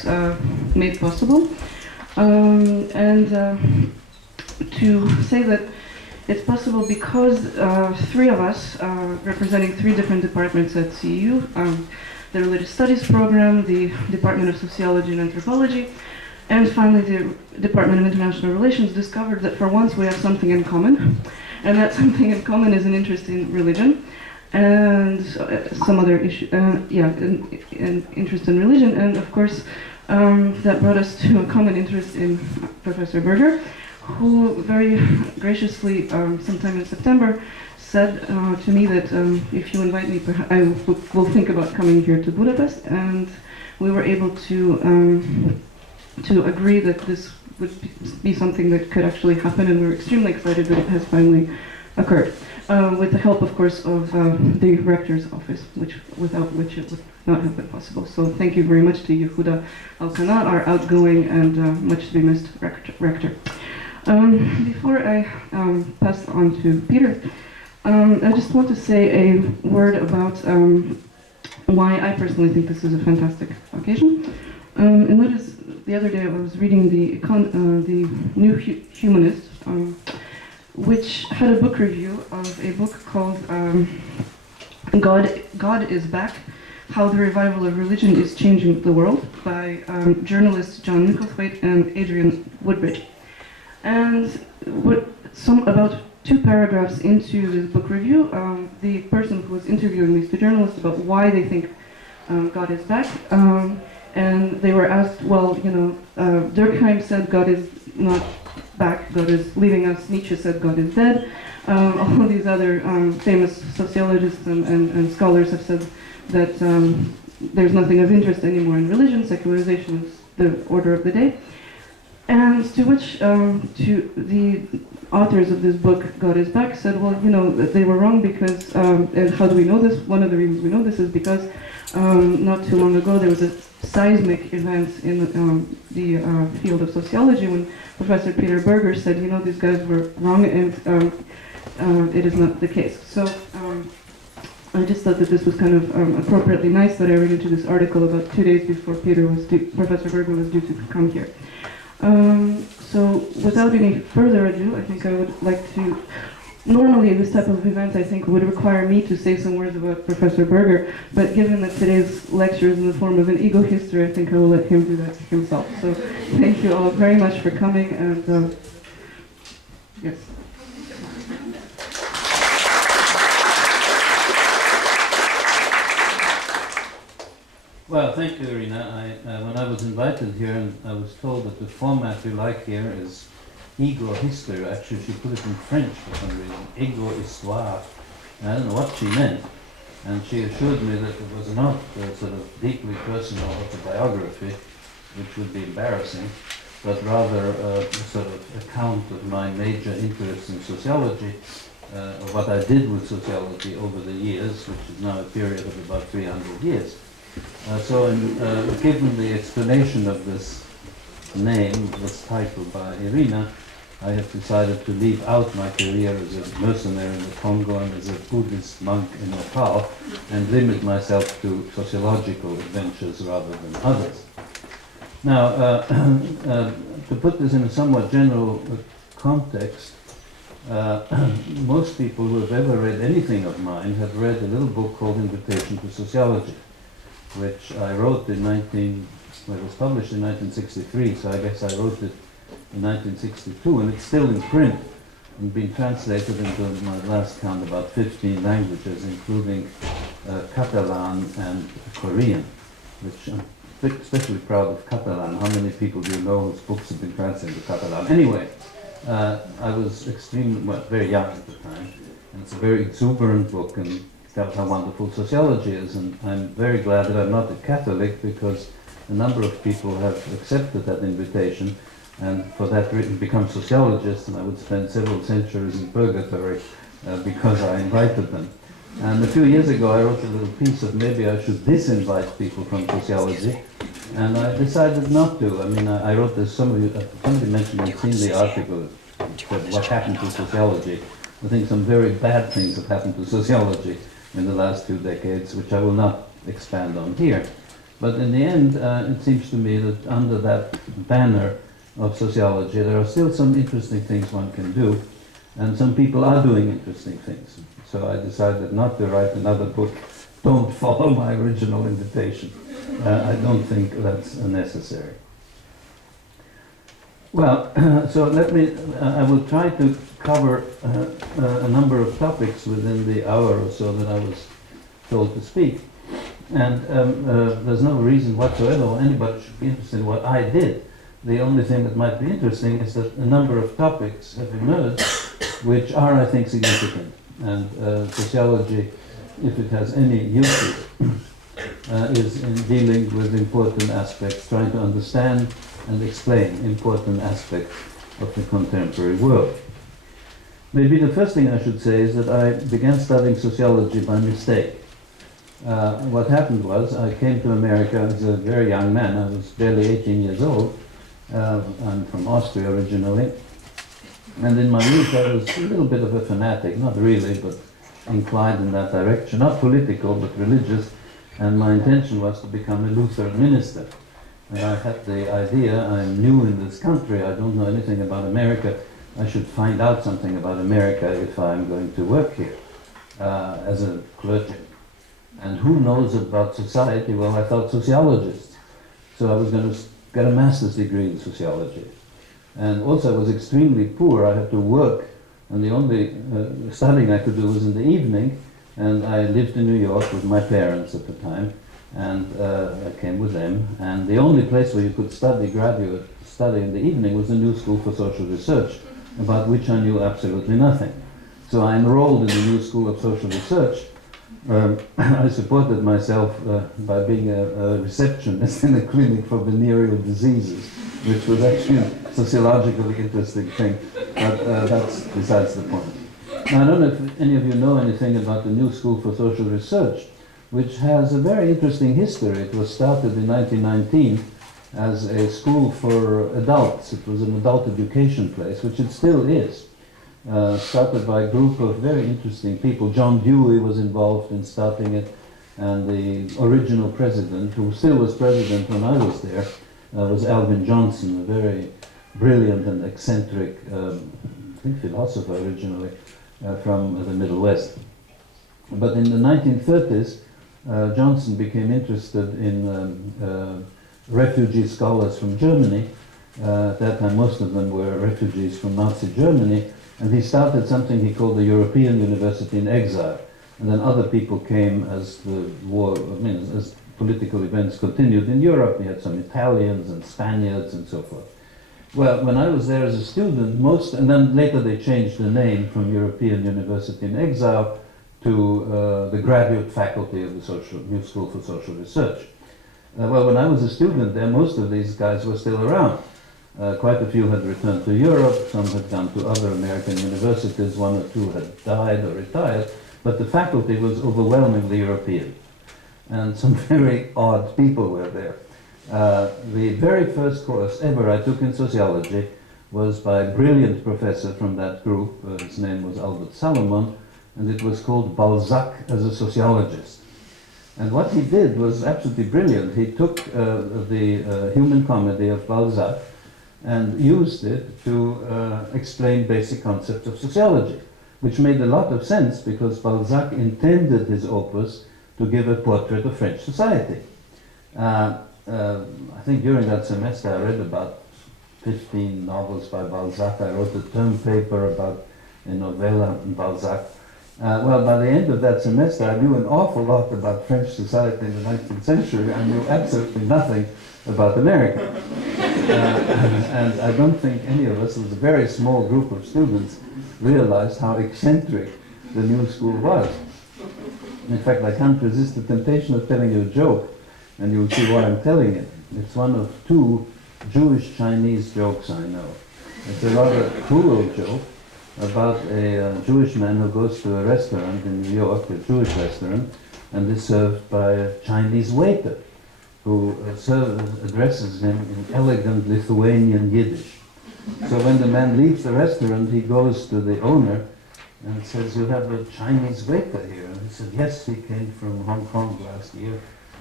was made possible. To say that it's possible because three of us, representing three different departments at CEU, the Religious Studies program, the Department of Sociology and Anthropology, and finally the Department of International Relations, discovered that for once we have something in common, and that something in common is an interest in religion, and some other issue, an interest in religion, and of course that brought us to a common interest in Professor Berger, who very graciously, sometime in September, said to me that if you invite me, I will think about coming here to Budapest, and we were able to agree that this would be something that could actually happen, and we're extremely excited that it has finally occurred, with the help, of course, of the rector's office, without which it would not have been possible. So thank you very much to Yehuda Alkana, our outgoing and much to be missed rector. Before I pass on to Peter, I just want to say a word about why I personally think this is a fantastic occasion. And that is, the other day I was reading the New Humanist, which had a book review of a book called God is Back, How the Revival of Religion is Changing the World, by journalists John Micklethwaite and Adrian Woodbridge. And about 2 paragraphs into this book review, the person who was interviewing these 2 journalists about why they think God is back, and they were asked, well, Durkheim said God is not back, God is leaving us, Nietzsche said God is dead, all these other famous sociologists and scholars have said that there's nothing of interest anymore in religion, secularization is the order of the day. And to which to the authors of this book, God is Back, said, well, they were wrong because, and how do we know this? One of the reasons we know this is because not too long ago there was a seismic event in the field of sociology when Professor Peter Berger said, these guys were wrong, and it is not the case. So I just thought that this was kind of appropriately nice that I read into this article about 2 days before Professor Berger was due to come here. So without any further ado, I think I would like to, normally this type of event I think would require me to say some words about Professor Berger, but given that today's lecture is in the form of an ego history, I think I will let him do that himself. So thank you all very much for coming, and yes. Well, thank you, Irina. When I was invited here, and I was told that the format we like here is ego history. Actually, she put it in French for some reason, ego histoire. And I don't know what she meant. And she assured me that it was not a sort of deeply personal autobiography, which would be embarrassing, but rather a sort of account of my major interests in sociology, of what I did with sociology over the years, which is now a period of about 300 years. Given the explanation of this name, this title by Irina, I have decided to leave out my career as a mercenary in the Congo and as a Buddhist monk in Nepal, and limit myself to sociological adventures rather than others. Now, to put this in a somewhat general context, most people who have ever read anything of mine have read a little book called Invitation to Sociology, which I wrote it was published in 1963, so I guess I wrote it in 1962, and it's still in print and been translated into, my last count, about 15 languages, including Catalan and Korean, which I'm especially proud of Catalan. How many people do you know whose books have been translated into Catalan? Anyway, I was very young at the time, and it's a very exuberant book, and that's how wonderful sociology is, and I'm very glad that I'm not a Catholic, because a number of people have accepted that invitation, and for that reason become sociologists, and I would spend several centuries in purgatory because I invited them. And a few years ago I wrote a little piece of maybe I should disinvite people from sociology, and I decided not to. I mean, I wrote this, somebody mentioned, I've seen the article, what happened to sociology. I think some very bad things have happened to sociology in the last 2 decades, which I will not expand on here. But in the end, it seems to me that under that banner of sociology, there are still some interesting things one can do, and some people are doing interesting things. So I decided not to write another book. Don't follow my original invitation. I don't think that's necessary. Well, so I will try to cover a number of topics within the hour or so that I was told to speak. And there's no reason whatsoever why anybody should be interested in what I did. The only thing that might be interesting is that a number of topics have emerged which are, I think, significant. And sociology, if it has any use, is in dealing with important aspects, trying to understand and explain important aspects of the contemporary world. Maybe the first thing I should say is that I began studying sociology by mistake. What happened was I came to America as a very young man. I was barely 18 years old. I'm from Austria originally. And in my youth I was a little bit of a fanatic, not really, but inclined in that direction. Not political, but religious. And my intention was to become a Lutheran minister. And I had the idea, I'm new in this country, I don't know anything about America, I should find out something about America if I'm going to work here as a clergyman. And who knows about society? Well, I thought sociologists. So I was going to get a master's degree in sociology. And also I was extremely poor, I had to work, and the only studying I could do was in the evening, and I lived in New York with my parents at the time, and I came with them, and the only place where you could study, graduate study in the evening was the New School for Social Research, about which I knew absolutely nothing. So I enrolled in the New School of Social Research. I supported myself by being a receptionist in a clinic for venereal diseases, which was actually a sociologically interesting thing, but that's besides the point. Now, I don't know if any of you know anything about the New School for Social Research, which has a very interesting history. It was started in 1919 as a school for adults. It was an adult education place, which it still is. Started by a group of very interesting people. John Dewey was involved in starting it, and the original president, who still was president when I was there, was Alvin Johnson, a very brilliant and eccentric, I think, philosopher originally from the Middle West. But in the 1930s, Johnson became interested in refugee scholars from Germany. At that time, most of them were refugees from Nazi Germany, and he started something he called the European University in Exile. And then other people came as the war, as political events continued in Europe. We had some Italians and Spaniards and so forth. Well, when I was there as a student, and then later they changed the name from European University in Exile to the graduate faculty of the New School for Social Research. Well, when I was a student there, most of these guys were still around. Quite a few had returned to Europe, some had gone to other American universities, one or two had died or retired, but the faculty was overwhelmingly European. And some very odd people were there. The very first course ever I took in sociology was by a brilliant professor from that group. His name was Albert Salomon, and it was called Balzac as a Sociologist. And what he did was absolutely brilliant. He took the human comedy of Balzac and used it to explain basic concepts of sociology, which made a lot of sense because Balzac intended his opus to give a portrait of French society. I think during that semester I read about 15 novels by Balzac. I wrote a term paper about a novella in Balzac. Well, by the end of that semester, I knew an awful lot about French society in the 19th century. I knew absolutely nothing about America. And I don't think any of us, it was a very small group of students, realized how eccentric the new school was. In fact, I can't resist the temptation of telling you a joke, and you'll see why I'm telling it. It's one of two Jewish-Chinese jokes I know. It's a rather cruel joke about a Jewish man who goes to a restaurant in New York, a Jewish restaurant, and is served by a Chinese waiter who addresses him in elegant Lithuanian Yiddish. So when the man leaves the restaurant, he goes to the owner and says, "You have a Chinese waiter here?" And he said, "Yes, he came from Hong Kong last year,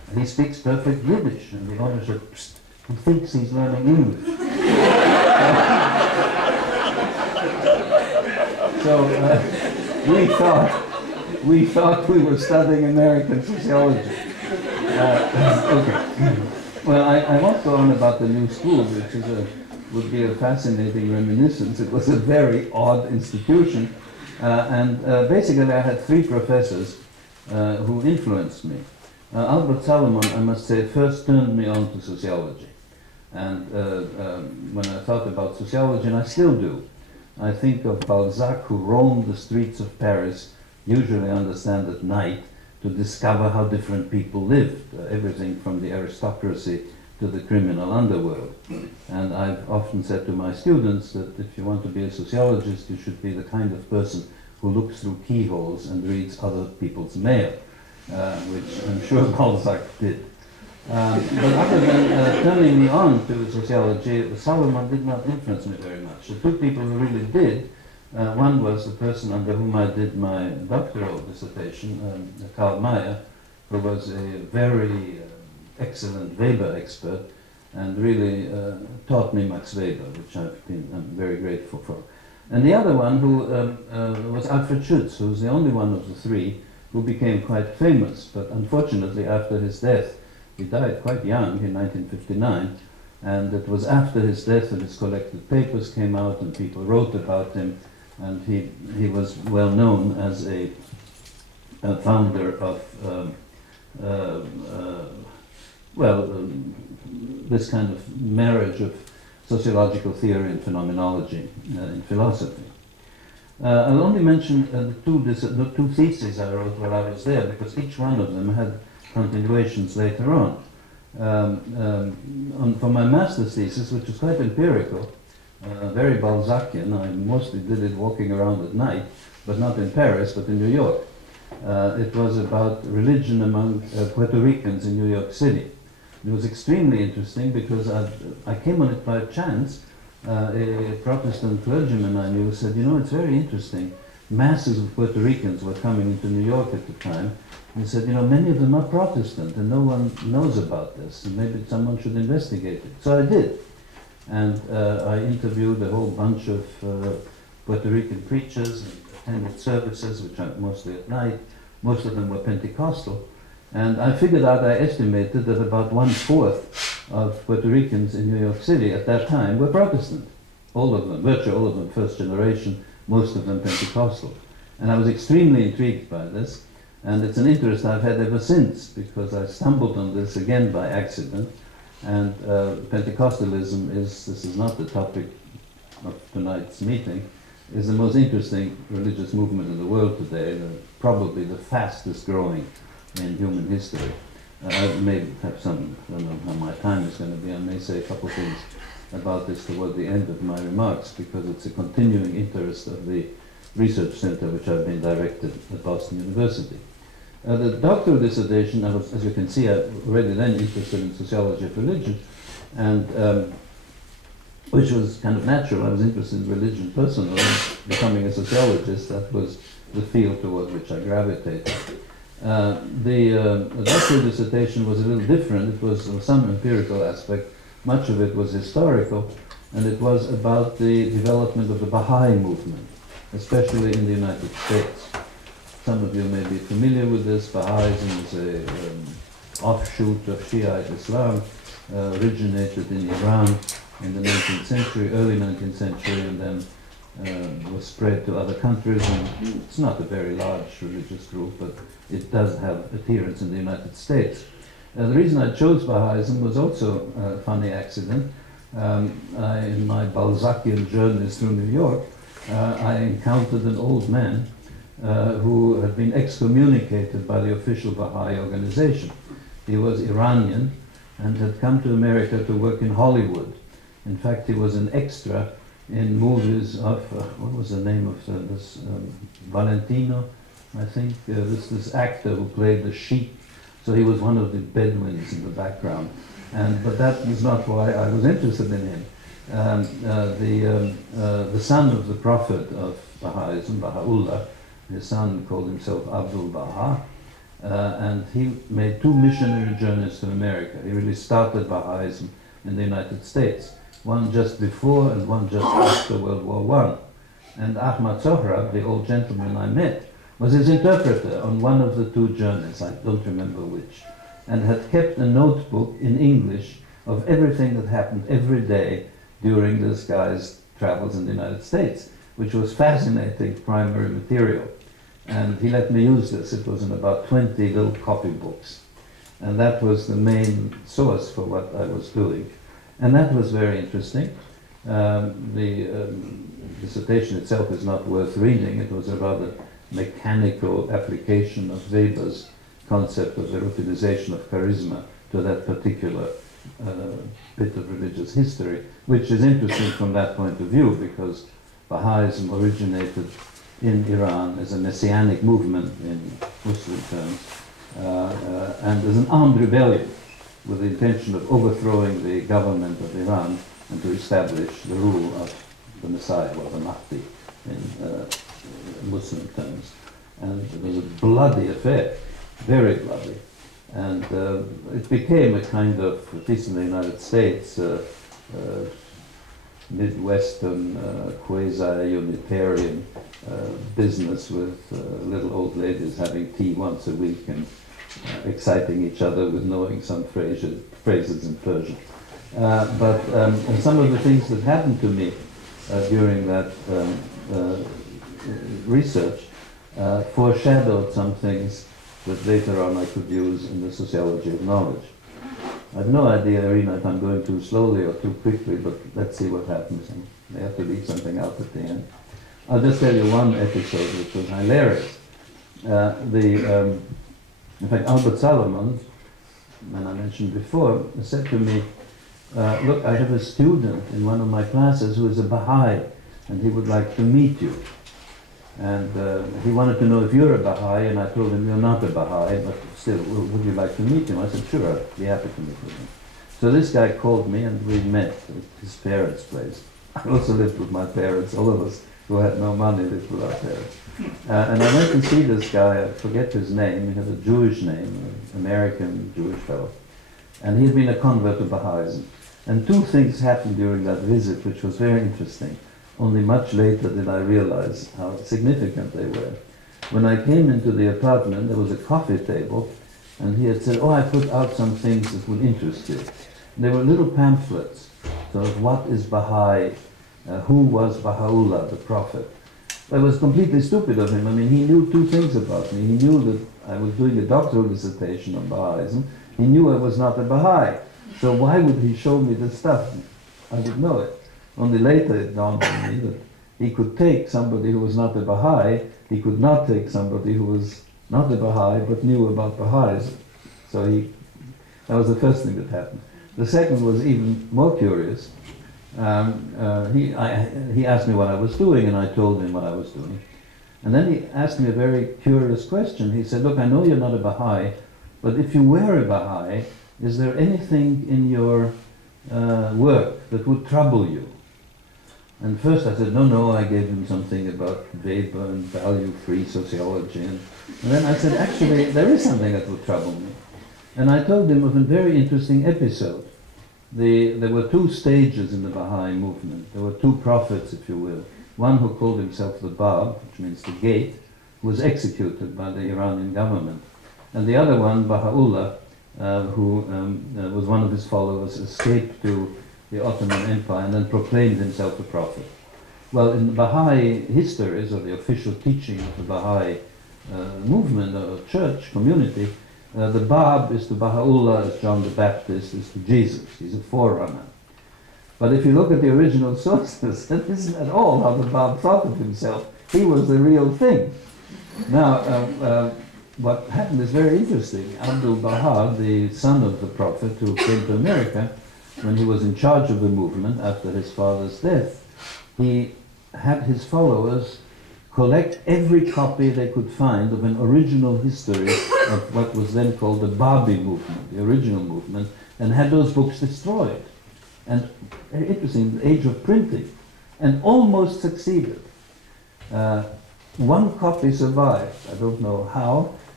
He speaks perfect Yiddish, and the owner said, "Psst, he thinks he's learning English." So we thought we were studying American sociology. Okay. Well, I won't go on about the new school, which would be a fascinating reminiscence. It was a very odd institution, and basically I had three professors who influenced me. Albert Salomon, I must say, first turned me on to sociology. And when I thought about sociology, and I still do, I think of Balzac, who roamed the streets of Paris, usually understand at night, to discover how different people lived, everything from the aristocracy to the criminal underworld. And I've often said to my students that if you want to be a sociologist, you should be the kind of person who looks through keyholes and reads other people's mail, which I'm sure Balzac did. But other than turning me on to sociology, Salomon did not influence me very much. The two people who really did, one was the person under whom I did my doctoral dissertation, Karl Mayer, who was a very excellent Weber expert and really taught me Max Weber, which I'm very grateful for. And the other one who was Alfred Schütz, who was the only one of the three who became quite famous, but unfortunately after his death, he died quite young in 1959, and it was after his death that his collected papers came out and people wrote about him, and he was well known as a founder of this kind of marriage of sociological theory and phenomenology in philosophy. I'll only mention the two theses I wrote while I was there, because each one of them had continuations later on. For my master's thesis, which was quite empirical, very Balzacian, I mostly did it walking around at night, but not in Paris, but in New York. It was about religion among Puerto Ricans in New York City. It was extremely interesting because I came on it by chance. A Protestant clergyman I knew said, you know, it's very interesting. Masses of Puerto Ricans were coming into New York at the time. He said, you know, many of them are Protestant and no one knows about this, and maybe someone should investigate it. So I did. And I interviewed a whole bunch of Puerto Rican preachers and attended services, which are mostly at night. Most of them were Pentecostal. And I figured out, I estimated that about 1/4 of Puerto Ricans in New York City at that time were Protestant. All of them, virtually all of them, first generation, most of them Pentecostal. And I was extremely intrigued by this. And it's an interest I've had ever since, because I stumbled on this again by accident. And Pentecostalism this is not the topic of tonight's meeting, is the most interesting religious movement in the world today, probably the fastest growing in human history. I may have some, I don't know how my time is going to be, I may say a couple of things about this toward the end of my remarks, because it's a continuing interest of the research center which I've been directed at Boston University. The doctoral dissertation, I was, as you can see, I was already then interested in sociology of religion, and which was kind of natural. I was interested in religion personally. Becoming a sociologist, that was the field toward which I gravitated. The doctoral dissertation was a little different. It was some empirical aspect. Much of it was historical, and it was about the development of the Baha'i movement, especially in the United States. Some of you may be familiar with this. Baha'ism is an offshoot of Shiite Islam, originated in Iran in the 19th century, early 19th century, and then was spread to other countries. And it's not a very large religious group, but it does have adherents in the United States. The reason I chose Baha'ism was also a funny accident. In my Balzacian journeys through New York, I encountered an old man who had been excommunicated by the official Baha'i organization. He was Iranian and had come to America to work in Hollywood. In fact, he was an extra in movies of, what was the name of this, Valentino, I think, this actor who played the sheik. So he was one of the Bedouins in the background. But that was not why I was interested in him. The son of the prophet of Baha'ism, Baha'u'llah, his son called himself Abdul Baha, and he made 2 missionary journeys to America. He really started Baha'ism in the United States, one just before and one just after World War I. And Ahmad Sohrab, the old gentleman I met, was his interpreter on one of the 2 journeys, I don't remember which, and had kept a notebook in English of everything that happened every day during this guy's travels in the United States, which was fascinating primary material. And he let me use this. It was in about 20 little copybooks. And that was the main source for what I was doing. And that was very interesting. The dissertation itself is not worth reading. It was a rather mechanical application of Weber's concept of the routinization of charisma to that particular bit of religious history, which is interesting from that point of view because Baha'ism originated in Iran as a messianic movement in Muslim terms and as an armed rebellion with the intention of overthrowing the government of Iran and to establish the rule of the Messiah, or the Mahdi in Muslim terms. And it was a bloody affair, very bloody. And it became a kind of, at least in the United States, Midwestern, quasi-Unitarian business with little old ladies having tea once a week and exciting each other with knowing some phrases in Persian. But some of the things that happened to me during that research foreshadowed some things that later on I could use in the sociology of knowledge. I have no idea, Irina, if I'm going too slowly or too quickly, but let's see what happens. And I have to leave something out at the end. I'll just tell you one episode which was hilarious. In fact, Albert Salomon, when I mentioned before, said to me, look, I have a student in one of my classes who is a Baha'i, and he would like to meet you. And he wanted to know if you're a Baha'i, and I told him you're not a Baha'i, but still, would you like to meet him? I said, sure, I'd be happy to meet with him. So this guy called me, and we met at his parents' place. I also lived with my parents. All of us who had no money lived with our parents. And I went to see this guy, I forget his name, he had a Jewish name, an American Jewish fellow. And he had been a convert to Baha'ism. And 2 things happened during that visit, which was very interesting. Only much later did I realize how significant they were. When I came into the apartment, there was a coffee table, and he had said, oh, I put out some things that would interest you. And they were little pamphlets, sort of what is Baha'i, who was Baha'u'llah, the prophet. It was completely stupid of him. I mean, he knew 2 things about me. He knew that I was doing a doctoral dissertation on Baha'ism. He knew I was not a Baha'i. So why would he show me this stuff? I would know it. Only later it dawned on me that he could take somebody who was not a Baha'i, he could not take somebody who was not a Baha'i but knew about Baha'ism. So that was the first thing that happened. The second was even more curious. He asked me what I was doing, and I told him what I was doing. And then he asked me a very curious question. He said, look, I know you're not a Baha'i, but if you were a Baha'i, is there anything in your work that would trouble you? And first I said, no, I gave him something about Weber and value-free sociology. And then I said, actually, there is something that would trouble me. And I told him of a very interesting episode. There were 2 stages in the Baha'i movement. There were 2 prophets, if you will. One who called himself the Bab, which means the gate, was executed by the Iranian government. And the other one, Baha'u'llah, who was one of his followers, escaped to the Ottoman Empire and then proclaimed himself a prophet. Well, in the Baha'i histories, or the official teaching of the Baha'i movement or church community, the Bab is to Baha'u'llah as John the Baptist is to Jesus. He's a forerunner. But if you look at the original sources, that isn't at all how the Bab thought of himself. He was the real thing. Now, what happened is very interesting. Abdul-Baha, the son of the prophet who came to America, when he was in charge of the movement after his father's death, he had his followers collect every copy they could find of an original history of what was then called the Babi movement, the original movement, and had those books destroyed. And very interesting, the age of printing, and almost succeeded. One copy survived, I don't know how,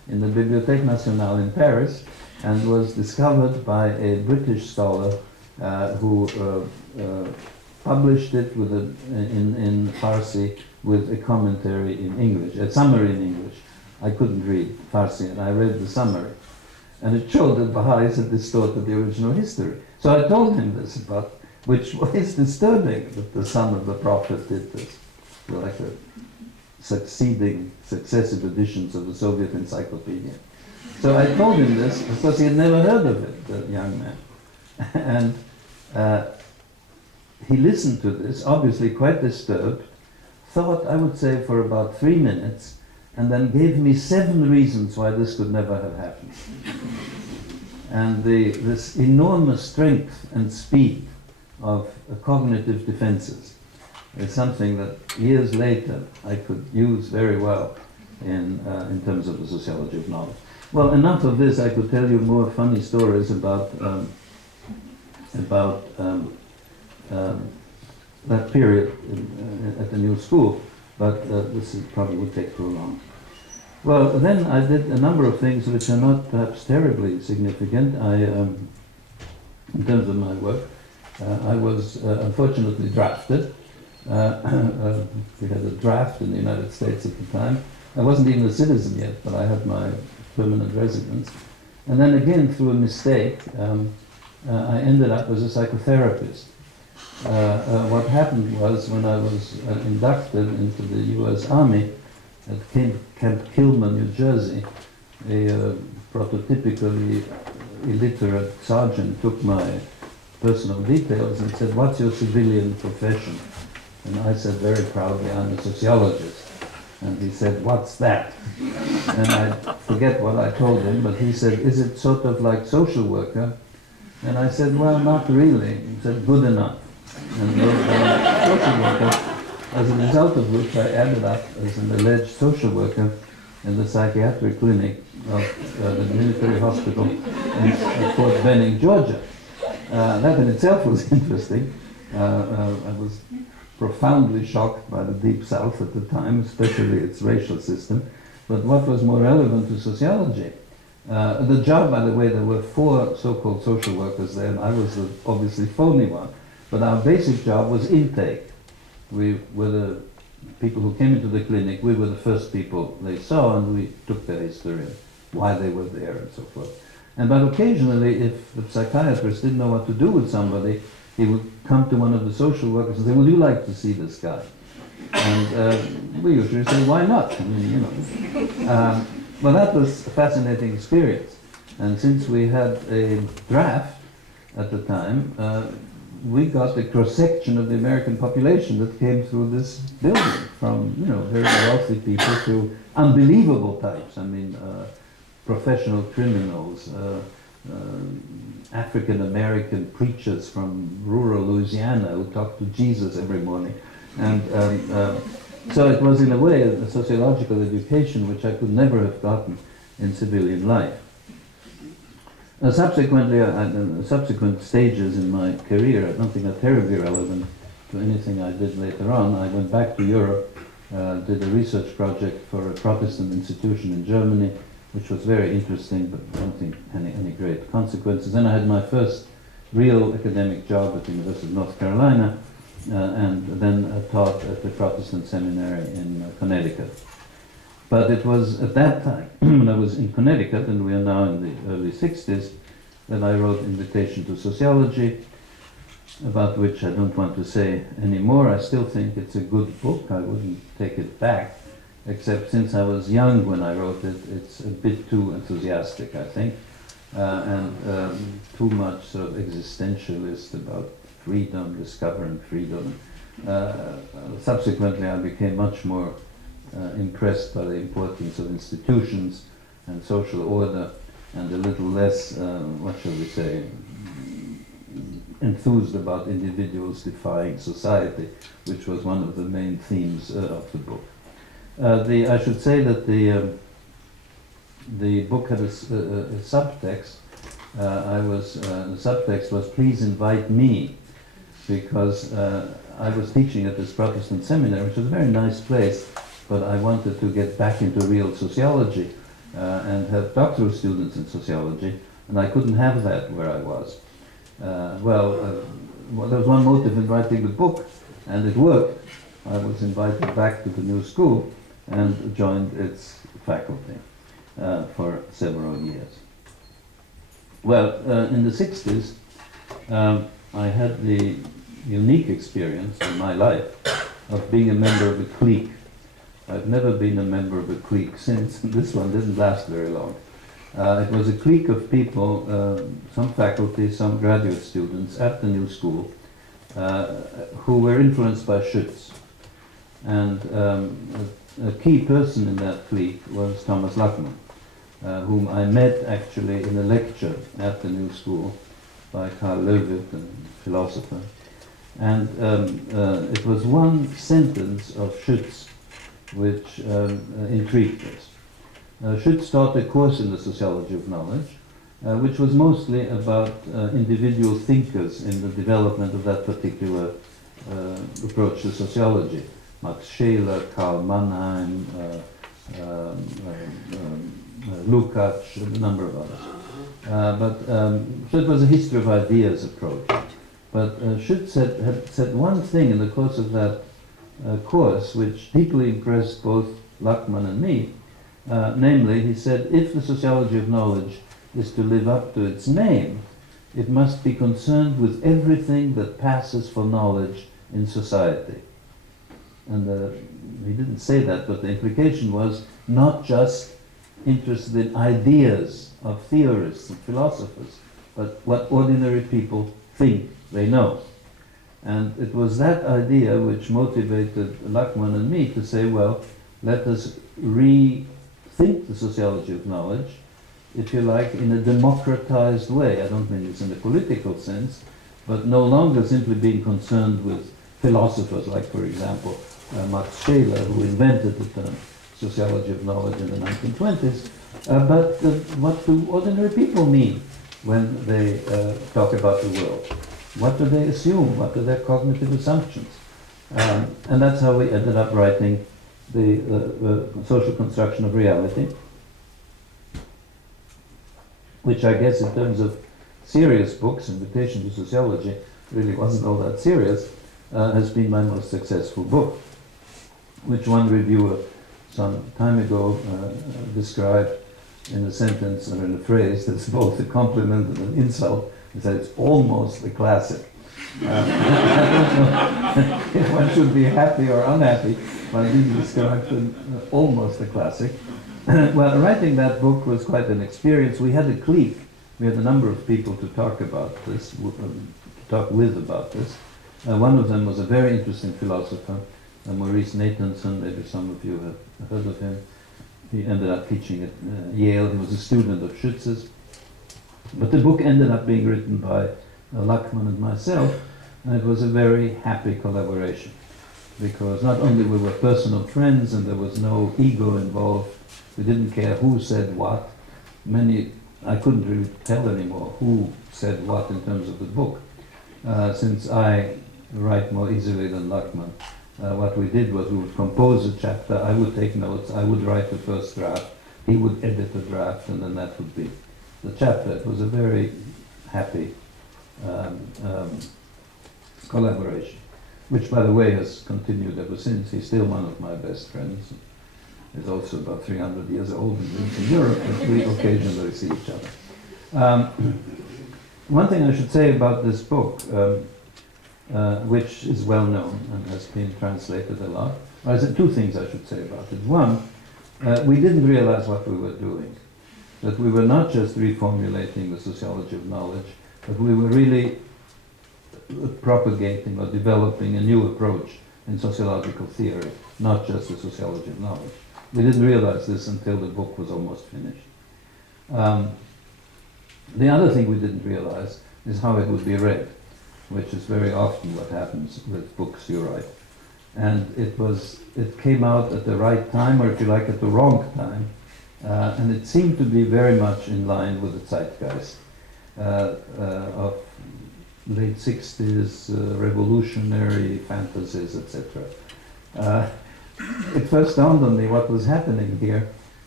in the Bibliothèque Nationale in Paris, and was discovered by a British scholar who published it in Farsi with a commentary in English, a summary in English. I couldn't read Farsi, and I read the summary. And it showed that Baha'is had distorted the original history. So I told him this, which is disturbing that the son of the prophet did this, like a successive editions of the Soviet encyclopedia. So I told him this because he had never heard of it, the young man. And he listened to this, obviously quite disturbed, thought, I would say, for about 3 minutes, and then gave me 7 reasons why this could never have happened. And this enormous strength and speed of cognitive defenses is something that years later I could use very well in terms of the sociology of knowledge. Well, enough of this. I could tell you more funny stories about that period at the new school, but this probably would take too long. Well, then I did a number of things which are not perhaps terribly significant. In terms of my work, I was unfortunately drafted. We had a draft in the United States at the time. I wasn't even a citizen yet, but I had my permanent residence. And then again, through a mistake, I ended up as a psychotherapist. What happened was, when I was inducted into the US Army at Camp Kilmer, New Jersey, a prototypically illiterate sergeant took my personal details and said, "What's your civilian profession?" And I said very proudly, "I'm a sociologist." And he said, "What's that?" And I forget what I told him, but he said, "Is it sort of like social worker?" And I said, "Well, not really." He said, "Good enough." And wrote down social worker, as a result of which I ended up as an alleged social worker in the psychiatric clinic of the military hospital in Fort Benning, Georgia. That in itself was interesting. I was profoundly shocked by the Deep South at the time, especially its racial system. But what was more relevant to sociology? The job, by the way, there were 4 so-called social workers there, and I was the obviously phony one. But our basic job was intake. We were the people who came into the clinic. We were the first people they saw, and we took their history and why they were there and so forth. But occasionally, if the psychiatrist didn't know what to do with somebody, he would come to one of the social workers and say, "Would you like to see this guy?" And we usually say, "Why not?" I mean, you know. Well, that was a fascinating experience. And since we had a draft at the time, we got a cross-section of the American population that came through this building, from, you know, very wealthy people to unbelievable types. I mean, professional criminals, African-American preachers from rural Louisiana who talked to Jesus every morning. And so it was, in a way, a sociological education which I could never have gotten in civilian life. Subsequently, subsequent stages in my career, I don't think are terribly relevant to anything I did later on. I went back to Europe, did a research project for a Protestant institution in Germany, which was very interesting, but I don't think any great consequences. Then I had my first real academic job at the University of North Carolina, and then taught at the Protestant seminary in Connecticut. But it was at that time, when I was in Connecticut, and we are now in the early 60s, that I wrote Invitation to Sociology, about which I don't want to say any more. I still think it's a good book. I wouldn't take it back, except since I was young when I wrote it, it's a bit too enthusiastic, I think, and too much sort of existentialist about freedom, discovering freedom. Subsequently, I became much more impressed by the importance of institutions and social order, and a little less, what shall we say, enthused about individuals defying society, which was one of the main themes of the book. I should say that the book had a subtext. The subtext was, "Please invite me," because I was teaching at this Protestant seminary, which was a very nice place, but I wanted to get back into real sociology. and have doctoral students in sociology, and I couldn't have that where I was. Well, there was one motive in writing the book, and it worked. I was invited back to the new school and joined its faculty for several years. Well, in the 60s, I had the unique experience in my life of being a member of a clique. I've never been a member of a clique since, and this one didn't last very long. It was a clique of people, some faculty, some graduate students at the new school, who were influenced by Schütz. And a key person in that clique was Thomas Lachmann, whom I met actually in a lecture at the new school by Karl Löwit, a philosopher. And it was one sentence of Schütz which intrigued us. Schütz taught a course in the sociology of knowledge, which was mostly about individual thinkers in the development of that particular approach to sociology. Max Scheler, Karl Mannheim, Lukács, a number of others. So it was a history of ideas approach. But Schütz had said one thing in the course of that course which deeply impressed both Lachmann and me. Namely, he said, if the sociology of knowledge is to live up to its name, it must be concerned with everything that passes for knowledge in society. And he didn't say that, but the implication was not just interested in ideas of theorists and philosophers, but what ordinary people think they know. And it was that idea which motivated Lachmann and me to say, well, let us rethink the sociology of knowledge, if you like, in a democratized way. I don't mean this in a political sense, but no longer simply being concerned with philosophers, like, for example, Max Scheler, who invented the term sociology of knowledge in the 1920s, but what do ordinary people mean when they talk about the world? What do they assume? What are their cognitive assumptions? And that's how we ended up writing the social construction of reality, which I guess in terms of serious books, Invitation to Sociology, really wasn't all that serious, has been my most successful book, which one reviewer some time ago described in a sentence or in a phrase that's both a compliment and an insult. He said it's almost a classic. I don't know if one should be happy or unhappy by being described as almost a classic. Well, writing that book was quite an experience. We had a clique. We had a number of people to talk about this, to talk with about this. One of them was a very interesting philosopher, Maurice Nathanson. Maybe some of you have heard of him. He ended up teaching at Yale. He was a student of Schütz's. But the book ended up being written by Lachmann and myself, and it was a very happy collaboration, because not only we were personal friends and there was no ego involved, we didn't care who said what. I couldn't really tell anymore who said what in terms of the book, since I write more easily than Lachmann. What we did was we would compose a chapter, I would take notes, I would write the first draft, he would edit the draft, and then that would be the chapter. It was a very happy collaboration, which, by the way, has continued ever since. He's still one of my best friends. He's also about 300 years old and lives in Europe, but we occasionally see each other. One thing I should say about this book, which is well known and has been translated a lot, or is it two things I should say about it. One, we didn't realize what we were doing. That we were not just reformulating the sociology of knowledge, but we were really propagating or developing a new approach in sociological theory, not just the sociology of knowledge. We didn't realize this until the book was almost finished. The other thing we didn't realize is how it would be read, which is very often what happens with books you write. And it came out at the right time, or if you like, at the wrong time. And it seemed to be very much in line with the zeitgeist of late 60s revolutionary fantasies, etc. It first dawned on me what was happening here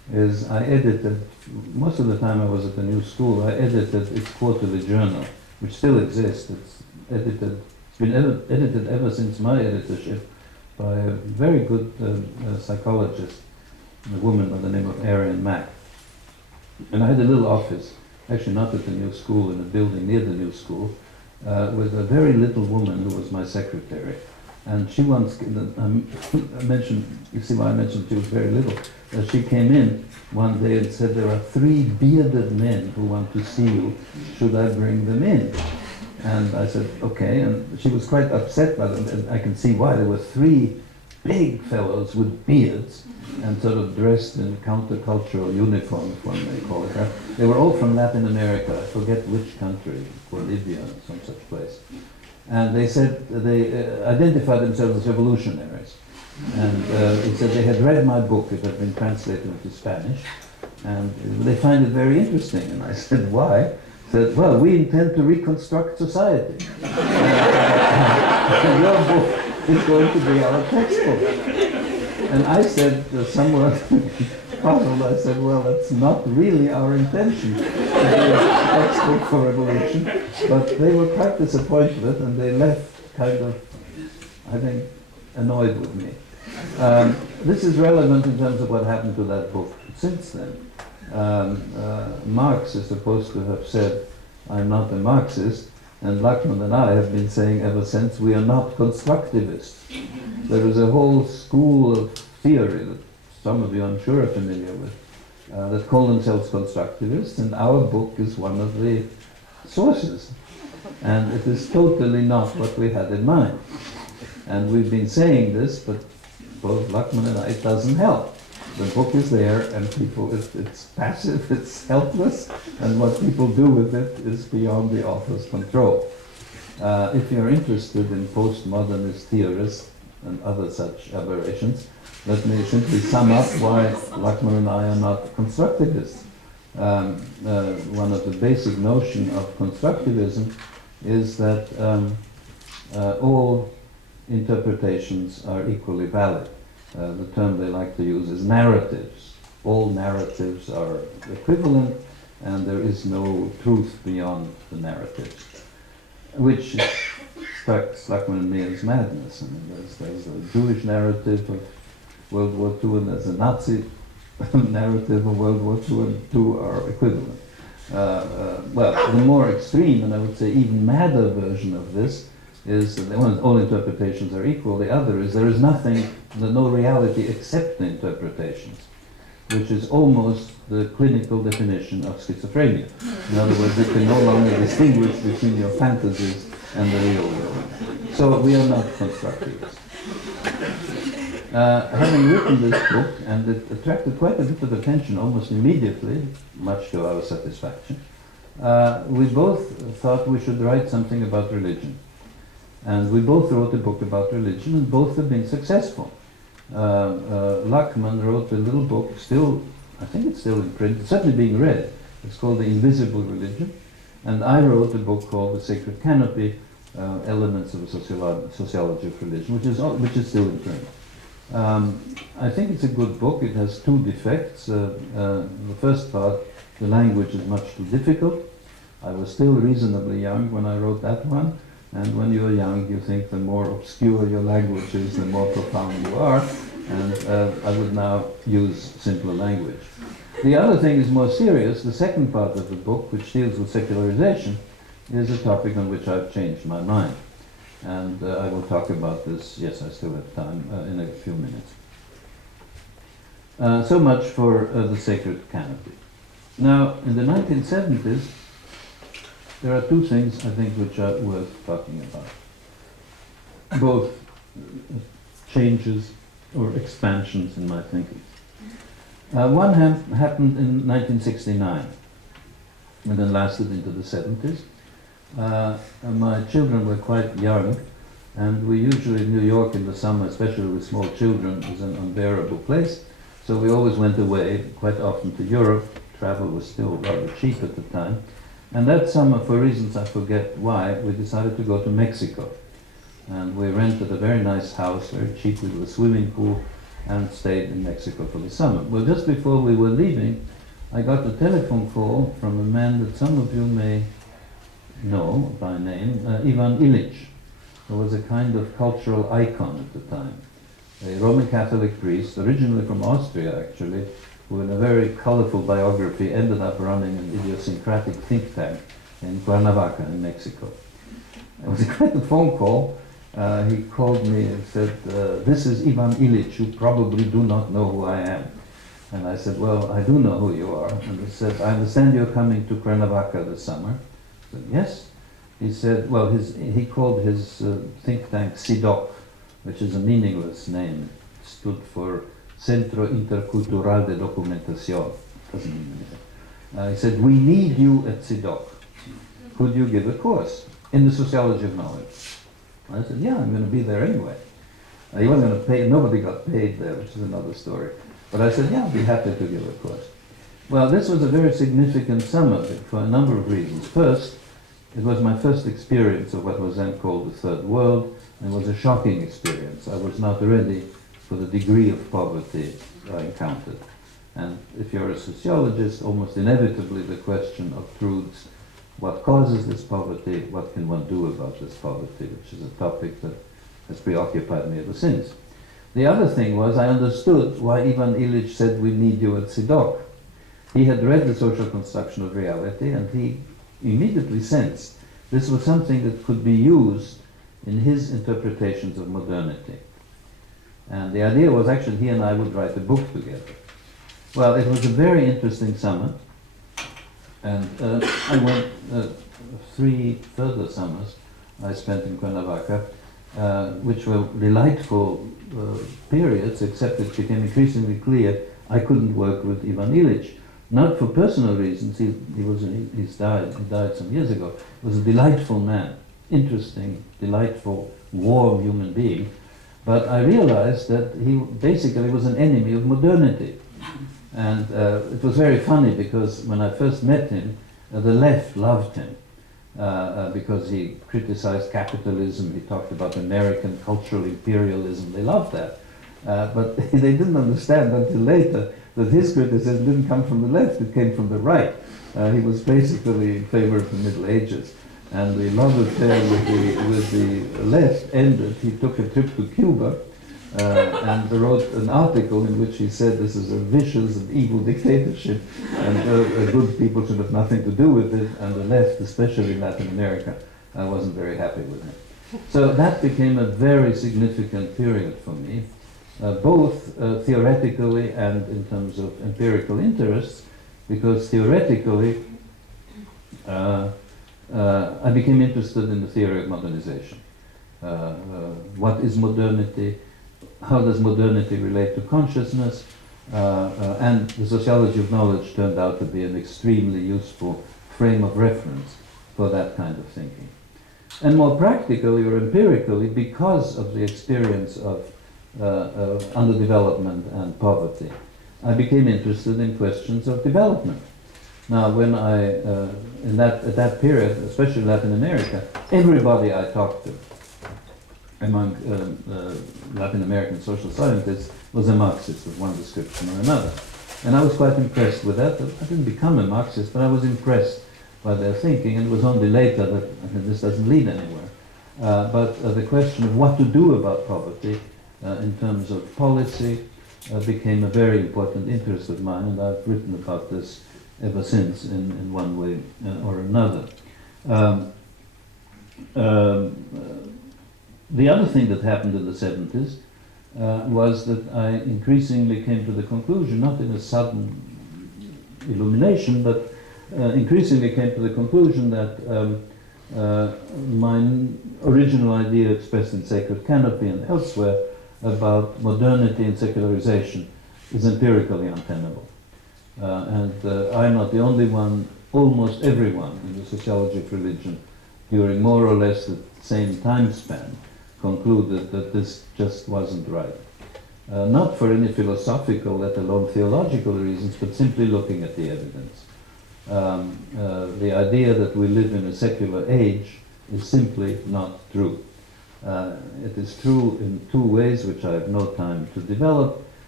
is I edited, most of the time I was at the new school, I edited its quarterly journal, which still exists. It's been edited ever since my editorship by a very good psychologist, a woman by the name of Arian Mack. And I had a little office, actually not at the new school, in a building near the new school, with a very little woman who was my secretary. And she once, I mentioned, you see why I mentioned she was very little. She came in one day and said, there are 3 bearded men who want to see you. Should I bring them in? And I said, okay. And she was quite upset by them. And I can see why. There were 3 big fellows with beards and sort of dressed in countercultural uniforms, one may call it that. They were all from Latin America. I forget which country, Bolivia, some such place. And they said they identified themselves as revolutionaries. And it said they had read my book, it had been translated into Spanish, and they find it very interesting. And I said, why? Said, well, we intend to reconstruct society. And your book is going to be our textbook. And I said, somewhat puzzled, I said, well, that's not really our intention to be a textbook for revolution. But they were quite disappointed and they left kind of, I think, annoyed with me. This is relevant in terms of what happened to that book since then. Marx is supposed to have said, I'm not a Marxist, and Lachman and I have been saying ever since, we are not constructivists. There is a whole school of theory that some of you I'm sure are familiar with, that call themselves constructivists, and our book is one of the sources. And it is totally not what we had in mind. And we've been saying this, but both Lachman and I, it doesn't help. The book is there, and people, it's passive, it's helpless, and what people do with it is beyond the author's control. If you're interested in postmodernist theorists and other such aberrations, let me simply sum up why Lachman and I are not constructivists. One of the basic notions of constructivism is that all interpretations are equally valid. The term they like to use is narratives. All narratives are equivalent, and there is no truth beyond the narratives, which strikes Lachman and me as madness. I mean, there's a Jewish narrative of World War II, and there's a Nazi narrative of World War II, and two are equivalent. Well, the more extreme, and I would say even madder version of this, is that all interpretations are equal. The other is there is nothing, no reality except the interpretations, which is almost the clinical definition of schizophrenia. In other words, you can no longer distinguish between your fantasies and the real world. So we are not constructivists. Having written this book, and it attracted quite a bit of attention almost immediately, much to our satisfaction, we both thought we should write something about religion. And we both wrote a book about religion, and both have been successful. Lachman wrote a little book, still, I think it's still in print, it's certainly being read. It's called The Invisible Religion. And I wrote a book called The Sacred Canopy, Elements of a Sociology of Religion, which is still in print. I think it's a good book. It has two defects. The first part, the language is much too difficult. I was still reasonably young when I wrote that one. And when you're young, you think the more obscure your language is, the more profound you are. And I would now use simpler language. The other thing is more serious. The second part of the book, which deals with secularization, is a topic on which I've changed my mind. And I will talk about this, yes, I still have time, in a few minutes. So much for the Sacred Canopy. Now, in the 1970s, there are two things, I think, which are worth talking about. Both changes or expansions in my thinking. One happened in 1969, and then lasted into the 70s. My children were quite young, and we usually, in New York in the summer, especially with small children, is an unbearable place. So we always went away, quite often to Europe. Travel was still rather cheap at the time. And that summer, for reasons I forget why, we decided to go to Mexico. And we rented a very nice house, very cheap, with a swimming pool, and stayed in Mexico for the summer. Well, just before we were leaving, I got a telephone call from a man that some of you may know by name, Ivan Illich, who was a kind of cultural icon at the time. A Roman Catholic priest, originally from Austria actually, who in a very colorful biography ended up running an idiosyncratic think tank in Cuernavaca in Mexico. It was a kind of phone call. He called me and said, this is Ivan Illich, you probably do not know who I am. And I said, well, I do know who you are. And he said, I understand you're coming to Cuernavaca this summer. I said, yes. He said, well, he called his think tank CIDOC, which is a meaningless name. It stood for Centro Intercultural de Documentación. Doesn't mean anything. He said, we need you at CIDOC. Could you give a course in the sociology of knowledge? I said, yeah, I'm going to be there anyway. He wasn't going to pay, nobody got paid there, which is another story. But I said, yeah, I'd be happy to give a course. Well, this was a very significant summer for a number of reasons. First, it was my first experience of what was then called the Third World, and it was a shocking experience. I was not ready for the degree of poverty I encountered. And if you're a sociologist, almost inevitably the question obtrudes what causes this poverty, what can one do about this poverty, which is a topic that has preoccupied me ever since. The other thing was I understood why Ivan Illich said we need you at CIDOC. He had read The Social Construction of Reality, and he immediately sensed this was something that could be used in his interpretations of modernity. And the idea was actually he and I would write a book together. Well, it was a very interesting summer, and I went 3 further summers I spent in Cuernavaca, which were delightful periods, except it became increasingly clear I couldn't work with Ivan Illich. Not for personal reasons, he died some years ago. He was a delightful man, interesting, delightful, warm human being. But I realized that he basically was an enemy of modernity. And it was very funny because when I first met him, the left loved him because he criticized capitalism, he talked about American cultural imperialism, they loved that. But they didn't understand until later that his criticism didn't come from the left, it came from the right. He was basically in favor of the Middle Ages. And the love affair with the left ended. He took a trip to Cuba and wrote an article in which he said this is a vicious and evil dictatorship and good people should have nothing to do with it, and the left, especially in Latin America, wasn't very happy with him. So that became a very significant period for me, both theoretically and in terms of empirical interests, because theoretically I became interested in the theory of modernization. What is modernity? How does modernity relate to consciousness? And the sociology of knowledge turned out to be an extremely useful frame of reference for that kind of thinking. And more practically or empirically, because of the experience of underdevelopment and poverty, I became interested in questions of development. Now, when at that period, especially in Latin America, everybody I talked to among Latin American social scientists was a Marxist of one description or another. And I was quite impressed with that. I didn't become a Marxist, but I was impressed by their thinking, and it was only later that this doesn't lead anywhere. But the question of what to do about poverty in terms of policy became a very important interest of mine, and I've written about this ever since in one way or another. The other thing that happened in the 70s was that I increasingly came to the conclusion, not in a sudden illumination, but increasingly came to the conclusion that my original idea expressed in Sacred Canopy and elsewhere about modernity and secularization is empirically untenable. And I'm not the only one, almost everyone in the sociology of religion during more or less the same time span concluded that this just wasn't right. Not for any philosophical, let alone theological reasons, but simply looking at the evidence. The idea that we live in a secular age is simply not true. It is true in 2 ways, which I have no time to develop.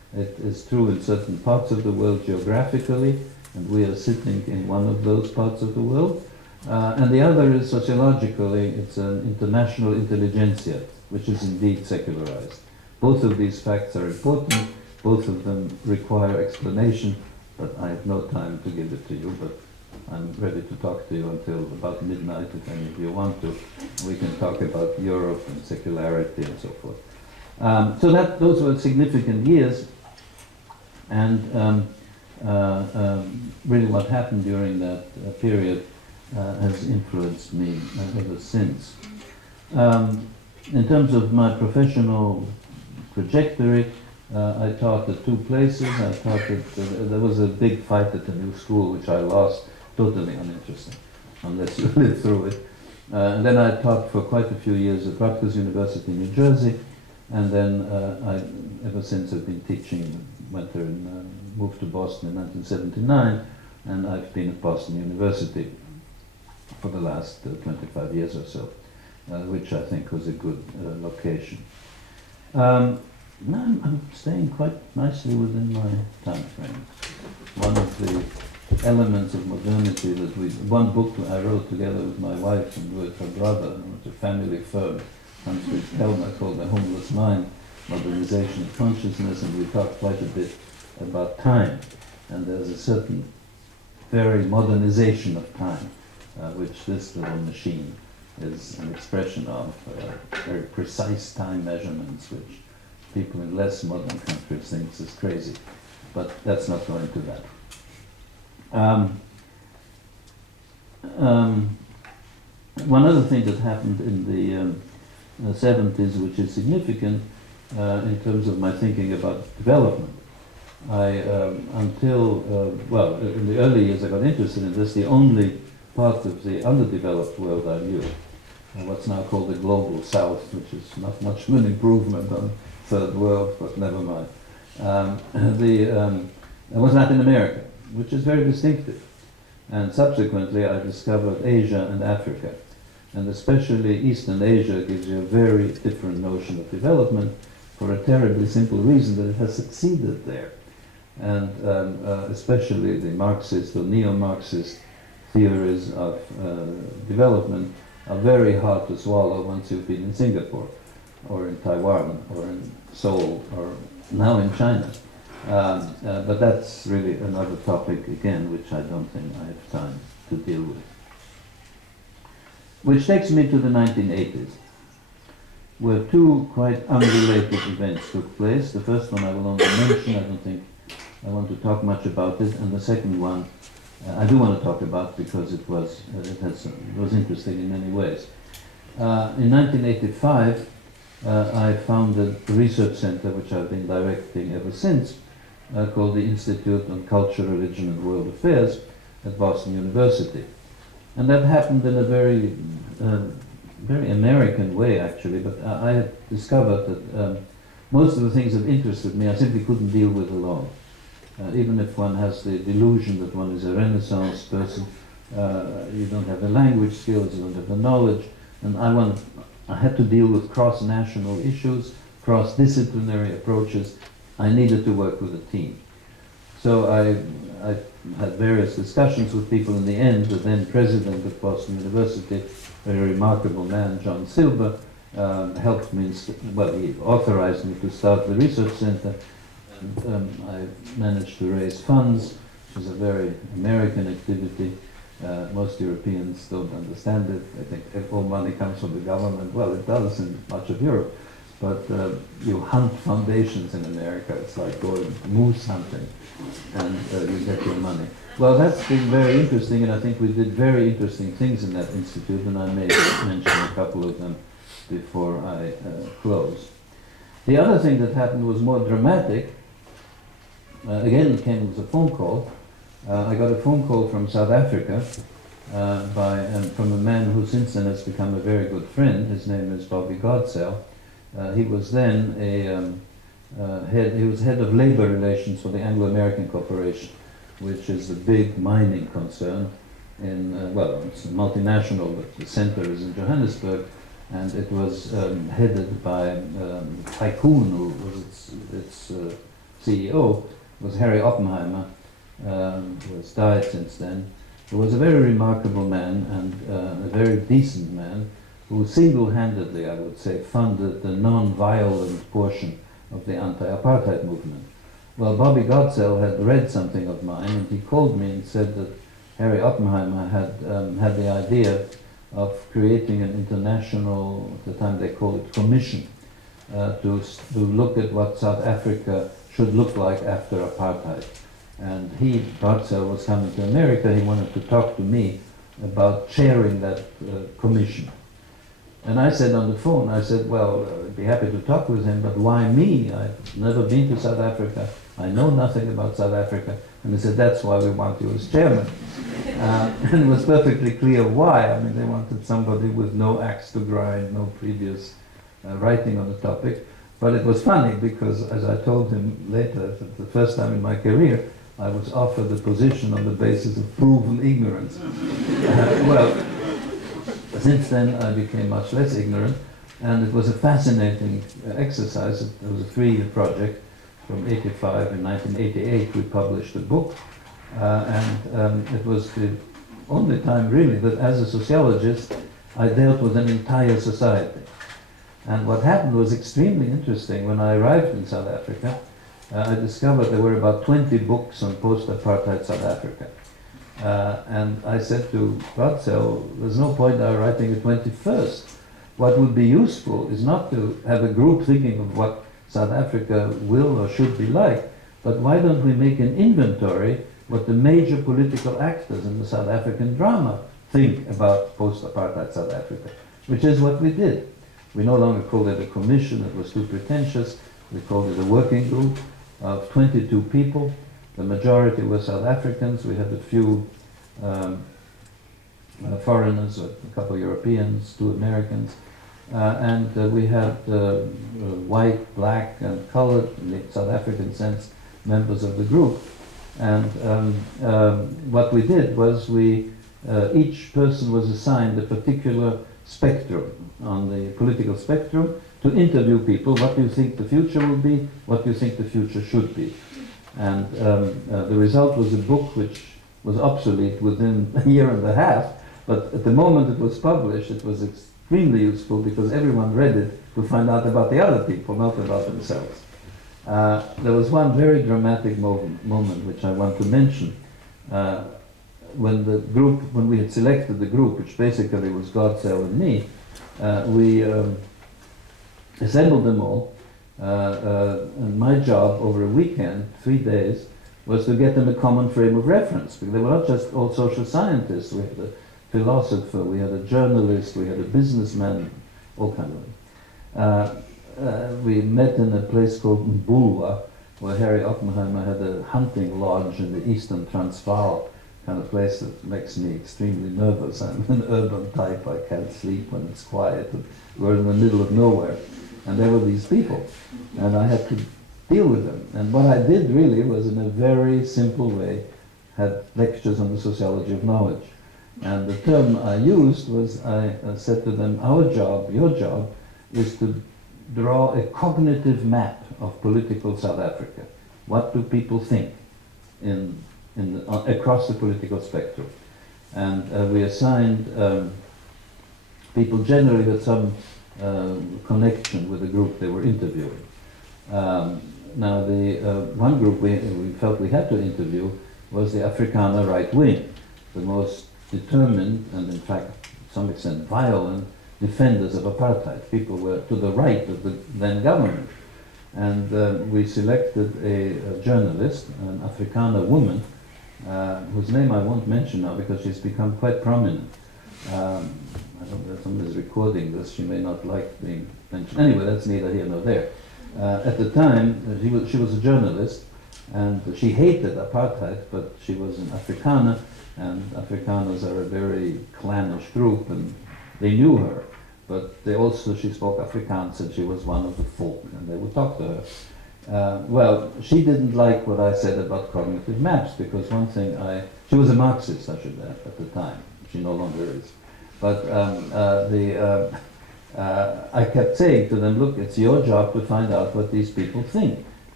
It is true in certain parts of the world geographically, and we are sitting in one of those parts of the world. And the other is sociologically, it's an international intelligentsia, which is indeed secularized. Both of these facts are important, both of them require explanation, but I have no time to give it to you, but I'm ready to talk to you until about midnight if any of you want to. We can talk about Europe and secularity and so forth. So those were significant years, and really what happened during that period has influenced me ever since. In terms of my professional trajectory, I taught at 2 places. I taught at, there was a big fight at the new school, which I lost, totally uninteresting, unless you live through it. And then I taught for quite a few years at Rutgers University in New Jersey, and then ever since I've been teaching, went there and moved to Boston in 1979, and I've been at Boston University for the last 25 years or so, which I think was a good location. I'm staying quite nicely within my time frame. One of the elements of modernity that one book I wrote together with my wife and with her brother, it was a family firm, Humphrey Kellner, called The Homeless Mind, Modernization of Consciousness, and we talked quite a bit about time. And there's a certain very modernization of time, which this little machine is an expression of, very precise time measurements, which people in less modern countries think is crazy. But let's not go into that. One other thing that happened in the 70s, which is significant in terms of my thinking about development. Well, in the early years I got interested in this, the only part of the underdeveloped world I knew, what's now called the Global South, which is not much of an improvement on Third World, but never mind. Was Latin America, which is very distinctive. And subsequently I discovered Asia and Africa. And especially Eastern Asia gives you a very different notion of development for a terribly simple reason that it has succeeded there. And especially the Marxist or neo-Marxist theories of development are very hard to swallow once you've been in Singapore, or in Taiwan, or in Seoul, or now in China. But that's really another topic, again, which I don't think I have time to deal with. Which takes me to the 1980s, where 2 quite unrelated events took place. The first one I will only mention, I don't think I want to talk much about it, and the second one I do want to talk about because it was interesting in many ways. In 1985, I founded a research center which I've been directing ever since, called the Institute on Culture, Religion and World Affairs at Boston University. And that happened in a very, very American way, actually, but I had discovered that most of the things that interested me I simply couldn't deal with alone. Even if one has the delusion that one is a Renaissance person, you don't have the language skills, you don't have the knowledge, and I had to deal with cross-national issues, cross-disciplinary approaches. I needed to work with a team. So I had various discussions with people. In the end, the then president of Boston University, a very remarkable man, John Silber, helped me, he authorized me to start the research center. I managed to raise funds, which is a very American activity. Most Europeans don't understand it. I think if all money comes from the government, well, it does in much of Europe, but you hunt foundations in America. It's like going moose hunting, and you get your money. Well, that's been very interesting, and I think we did very interesting things in that institute, and I may mention a couple of them before I close. The other thing that happened was more dramatic. Again, it came as a phone call. I got a phone call from South Africa from a man who since then has become a very good friend. His name is Bobby Godsell. He was then he was head of labor relations for the Anglo-American Corporation, which is a big mining concern in, it's a multinational, but the center is in Johannesburg, and it was headed by Tycoon, who was its CEO was Harry Oppenheimer, who has died since then, who was a very remarkable man and a very decent man who single-handedly, I would say, funded the non-violent portion of the anti-apartheid movement. Well, Bobby Godsell had read something of mine, and he called me and said that Harry Oppenheimer had the idea of creating an international, at the time they called it, commission, to look at what South Africa should look like after apartheid. And Godsell was coming to America, he wanted to talk to me about chairing that commission. And I said on the phone, I said, well, I'd be happy to talk with him, but why me? I've never been to South Africa. I know nothing about South Africa. And they said, that's why we want you as chairman. And it was perfectly clear why. I mean, they wanted somebody with no axe to grind, no previous writing on the topic. But it was funny because, as I told him later, for the first time in my career, I was offered the position on the basis of proven ignorance. Well, since then I became much less ignorant, and it was a fascinating exercise. It was a 3-year project. From 85 and 1988 we published a book, and it was the only time really that as a sociologist I dealt with an entire society. And what happened was extremely interesting. When I arrived in South Africa, I discovered there were about 20 books on post-apartheid South Africa. And I said to Godsell, there's no point in writing a 21st. What would be useful is not to have a group thinking of what South Africa will or should be like, but why don't we make an inventory what the major political actors in the South African drama think about post-apartheid South Africa, which is what we did. We no longer called it a commission, it was too pretentious. We called it a working group of 22 people. The majority were South Africans. We had a few foreigners, a couple of Europeans, 2 Americans. And we had white, black, and colored, in the South African sense, members of the group. And what we did was each person was assigned a particular spectrum on the political spectrum to interview people. What do you think the future will be? What do you think the future should be? And the result was a book which was obsolete within a year and a half, but at the moment it was published, it was extremely useful because everyone read it to find out about the other people, not about themselves. There was one very dramatic moment which I want to mention. When we had selected the group, which basically was Godsell and me, we assembled them all, and my job over a weekend, 3 days, was to get them a common frame of reference, because they were not just all social scientists. We had a philosopher, we had a journalist, we had a businessman, all kind of them. We met in a place called Mbulwa, where Harry Oppenheimer had a hunting lodge in the eastern Transvaal, kind of place that makes me extremely nervous. I'm an urban type, I can't sleep when it's quiet. And we're in the middle of nowhere. And there were these people, and I had to deal with them. And what I did really was, in a very simple way, had lectures on the sociology of knowledge. And the term I used was, I said to them, our job, your job, is to draw a cognitive map of political South Africa. What do people think across the political spectrum? And we assigned people generally with some connection with the group they were interviewing. Now, the one group we felt we had to interview was the Afrikaner right wing, the most determined and, in fact, to some extent violent defenders of apartheid. People were to the right of the then government. And we selected a journalist, an Afrikaner woman, whose name I won't mention now because she's become quite prominent. I don't know if somebody's recording this, she may not like being mentioned. Anyway, that's neither here nor there. At the time, she was a journalist, and she hated apartheid, but she was an Afrikaner, and Afrikaners are a very clannish group, and they knew her. But she spoke Afrikaans, and she was one of the folk, and they would talk to her. Well, she didn't like what I said about cognitive maps, because one thing she was a Marxist, I should add, at the time. She no longer is. But I kept saying to them, look, it's your job to find out what these people think.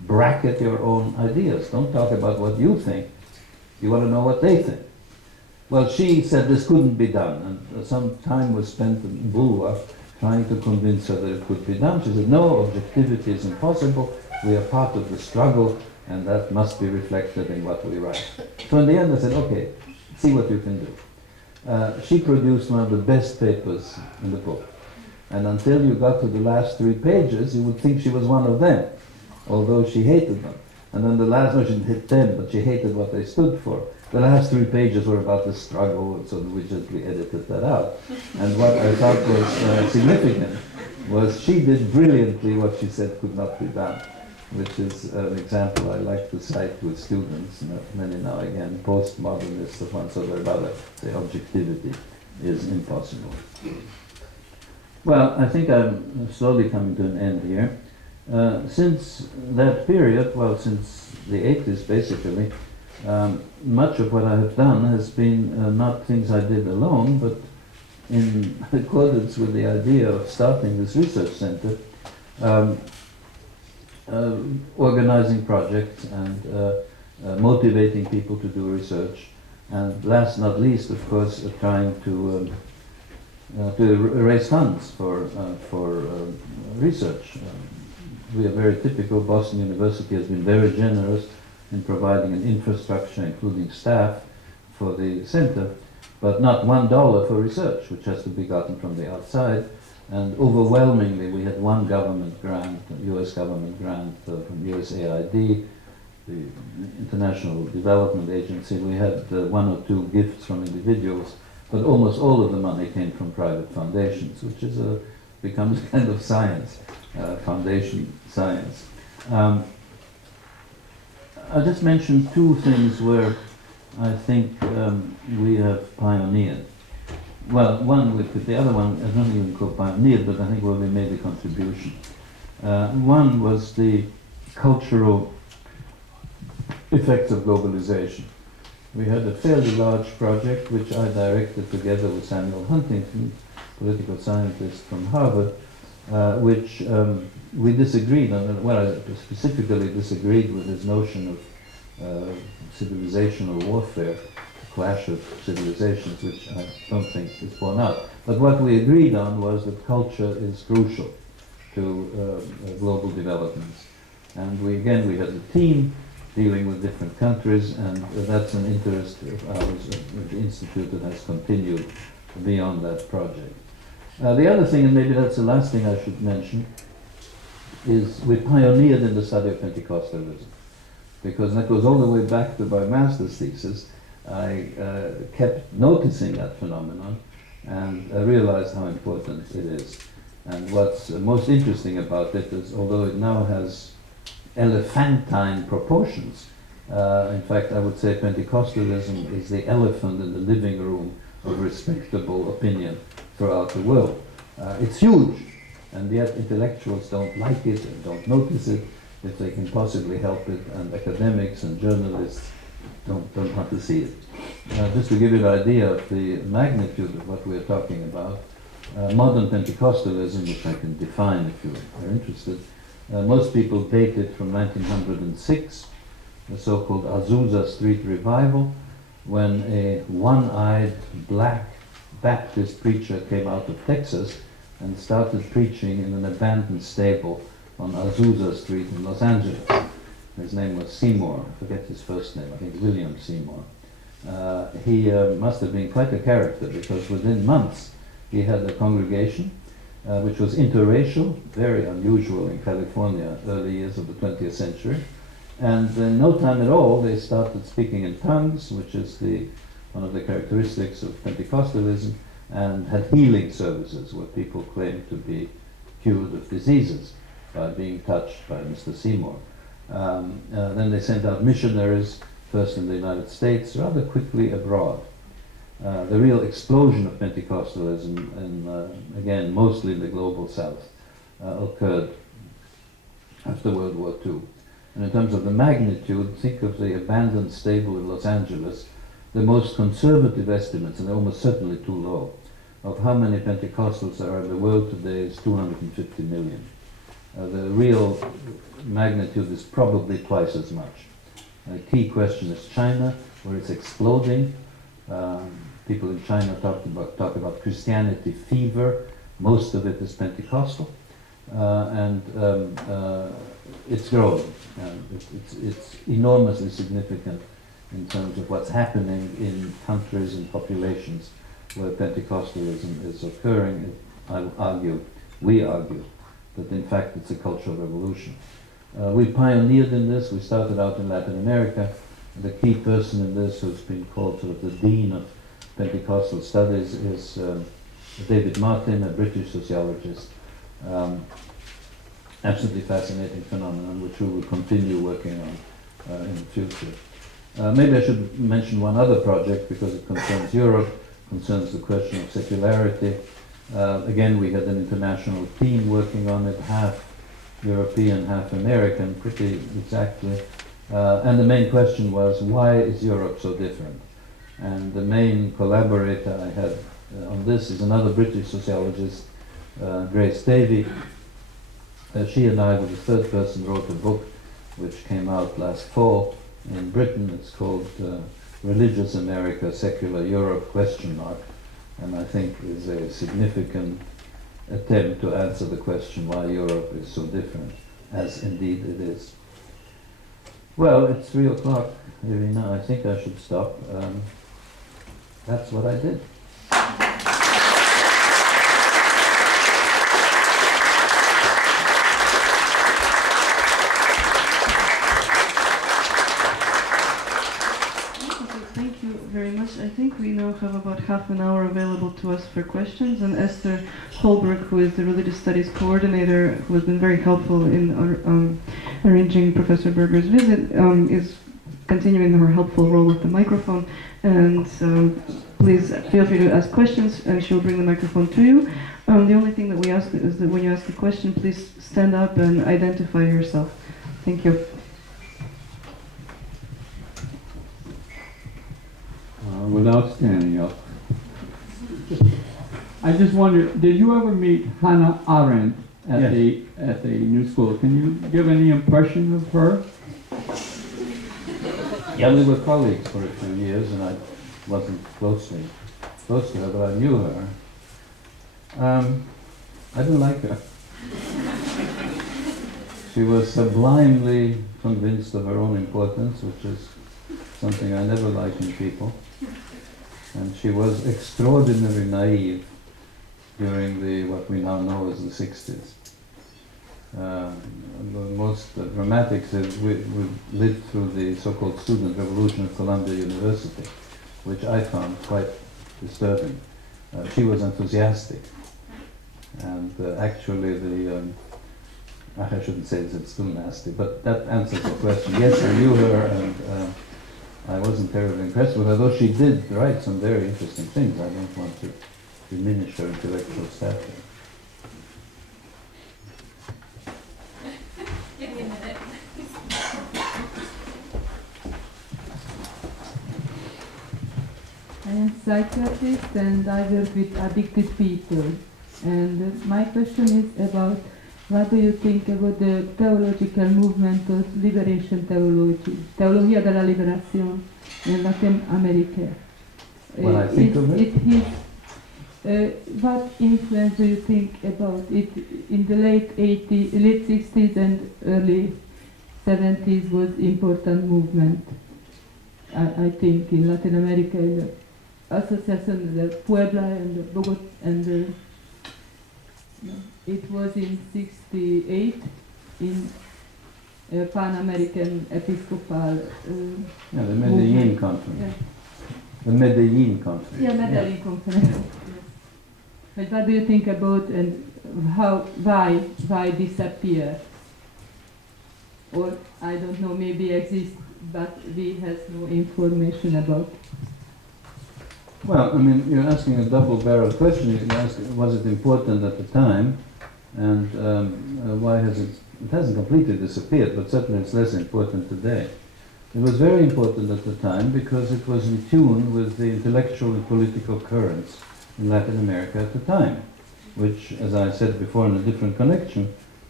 bracket your own ideas. Don't talk about what you think. You want to know what they think. Well, she said this couldn't be done, and some time was spent in Bulwer trying to convince her that it could be done. She said, no, objectivity is impossible. We are part of the struggle, and that must be reflected in what we write. So in the end I said, okay, see what you can do. She produced one of the best papers in the book. And until you got to the last 3 pages, you would think she was one of them, although she hated them. And then the last, no, she didn't hate them, but she hated what they stood for. The last 3 pages were about the struggle, and so we gently edited that out. And what I thought was significant was she did brilliantly what she said could not be done, which is an example I like to cite with students, many now again, postmodernists of one sort or another, say objectivity is impossible. Well, I think I'm slowly coming to an end here. Since that period, well, since the 80s basically, much of what I have done has been not things I did alone, but in accordance with the idea of starting this research center, organizing projects and motivating people to do research, and last not least, of course, trying to raise funds for research. We are very typical. Boston University has been very generous in providing an infrastructure, including staff, for the center, but not $1 for research, which has to be gotten from the outside. And overwhelmingly, we had one government grant, a US government grant from USAID, the International Development Agency. We had 1 or 2 gifts from individuals, but almost all of the money came from private foundations, which is becomes kind of science, foundation science. I'll just mention 2 things where I think we have pioneered. Well, one, the other one, I don't even call pioneered, but I think where we made a contribution. One was the cultural effects of globalization. We had a fairly large project which I directed together with Samuel Huntington, political scientist from Harvard, which we disagreed on. Well, I specifically disagreed with his notion of civilizational warfare, clash of civilizations, which I don't think is borne out. But what we agreed on was that culture is crucial to global developments. And we had a team dealing with different countries, and that's an interest of ours at the Institute that has continued beyond that project. The other thing, and maybe that's the last thing I should mention, is we pioneered in the study of Pentecostalism, because that goes all the way back to my master's thesis. I kept noticing that phenomenon, and I realized how important it is. And what's most interesting about it is, although it now has elephantine proportions, in fact I would say Pentecostalism is the elephant in the living room of respectable opinion throughout the world. It's huge, and yet intellectuals don't like it and don't notice it if they can possibly help it, and academics and journalists don't want to see it. Just to give you an idea of the magnitude of what we're talking about, modern Pentecostalism, which I can define if you are interested, most people date it from 1906, the so-called Azusa Street Revival, when a one-eyed black Baptist preacher came out of Texas and started preaching in an abandoned stable on Azusa Street in Los Angeles. His name was Seymour. I forget his first name. I think William Seymour. He must have been quite a character, because within months he had a congregation which was interracial, very unusual in California, early years of the 20th century. And in no time at all, they started speaking in tongues, which is one of the characteristics of Pentecostalism, and had healing services where people claimed to be cured of diseases by being touched by Mr. Seymour. Then they sent out missionaries, first in the United States, rather quickly abroad. The real explosion of Pentecostalism, and again, mostly in the global south, occurred after World War II. And in terms of the magnitude, think of the abandoned stable in Los Angeles. The most conservative estimates, and they're almost certainly too low, of how many Pentecostals there are in the world today is 250 million. The real magnitude is probably twice as much. A key question is China, where it's exploding. People in China talk about Christianity fever. Most of it is Pentecostal, and it's growing. It's enormously significant in terms of what's happening in countries and populations where Pentecostalism is occurring. We argue, that in fact it's a cultural revolution. We pioneered in this. We started out in Latin America. The key person in this, who's been called sort of the dean of Pentecostal studies, is David Martin, a British sociologist. Absolutely fascinating phenomenon, which we will continue working on in the future. Maybe I should mention one other project, because it concerns Europe, concerns the question of secularity. Again, we had an international team working on it, half European, half American, pretty exactly. And the main question was, why is Europe so different? And the main collaborator I had on this is another British sociologist, Grace Davie. She and I, with the third person, wrote a book which came out last fall in Britain. It's called Religious America, Secular Europe, ? And I think is a significant attempt to answer the question why Europe is so different, as indeed it is. Well, it's 3 o'clock, Irina. I think I should stop. That's what I did. Thank you very much. I think we now have about half an hour available to us for questions, and Esther Holberg, who is the Religious Studies Coordinator, who has been very helpful in arranging Professor Berger's visit, is continuing her helpful role with the microphone. And please feel free to ask questions, and she'll bring the microphone to you. The only thing that we ask is that when you ask a question, please stand up and identify yourself. Thank you. Without standing up. I just wonder, did you ever meet Hannah Arendt at the New School? Can you give any impression of her? Yeah, we were colleagues for a few years, and I wasn't close to her, but I knew her. I didn't like her. She was sublimely convinced of her own importance, which is something I never like in people. And she was extraordinarily naive during what we now know as the 60s. The most dramatic is we lived through the so-called student revolution of Columbia University, which I found quite disturbing. She was enthusiastic, and actually I shouldn't say this, it's still nasty, but that answers the question. Yes, I knew her, and I wasn't terribly impressed with her, though she did write some very interesting things. I don't want to diminish her intellectual stature. Give me a minute. I am psychiatrist and I work with addicted people. And my question is about what do you think about the theological movement of liberation theology, Teología de la Liberación in Latin America? When I think of it? What influence do you think about it in the late 60s and early 70s was important movement, I think, in Latin America, in the Association de Puebla and Bogotá, and it was in 68 in Pan-American Episcopal Yeah, the Medellin Conference. Yeah. The Medellin Conference. Yeah, Medellin Conference. Yes. But what do you think about and why disappear? Or I don't know, maybe exist, but we have no information about. Well, I mean, you're asking a double-barreled question. You're asking, was it important at the time, and why has it hasn't completely disappeared, but certainly it's less important today. It was very important at the time because it was in tune with the intellectual and political currents in Latin America at the time, which, as I said before in a different connection,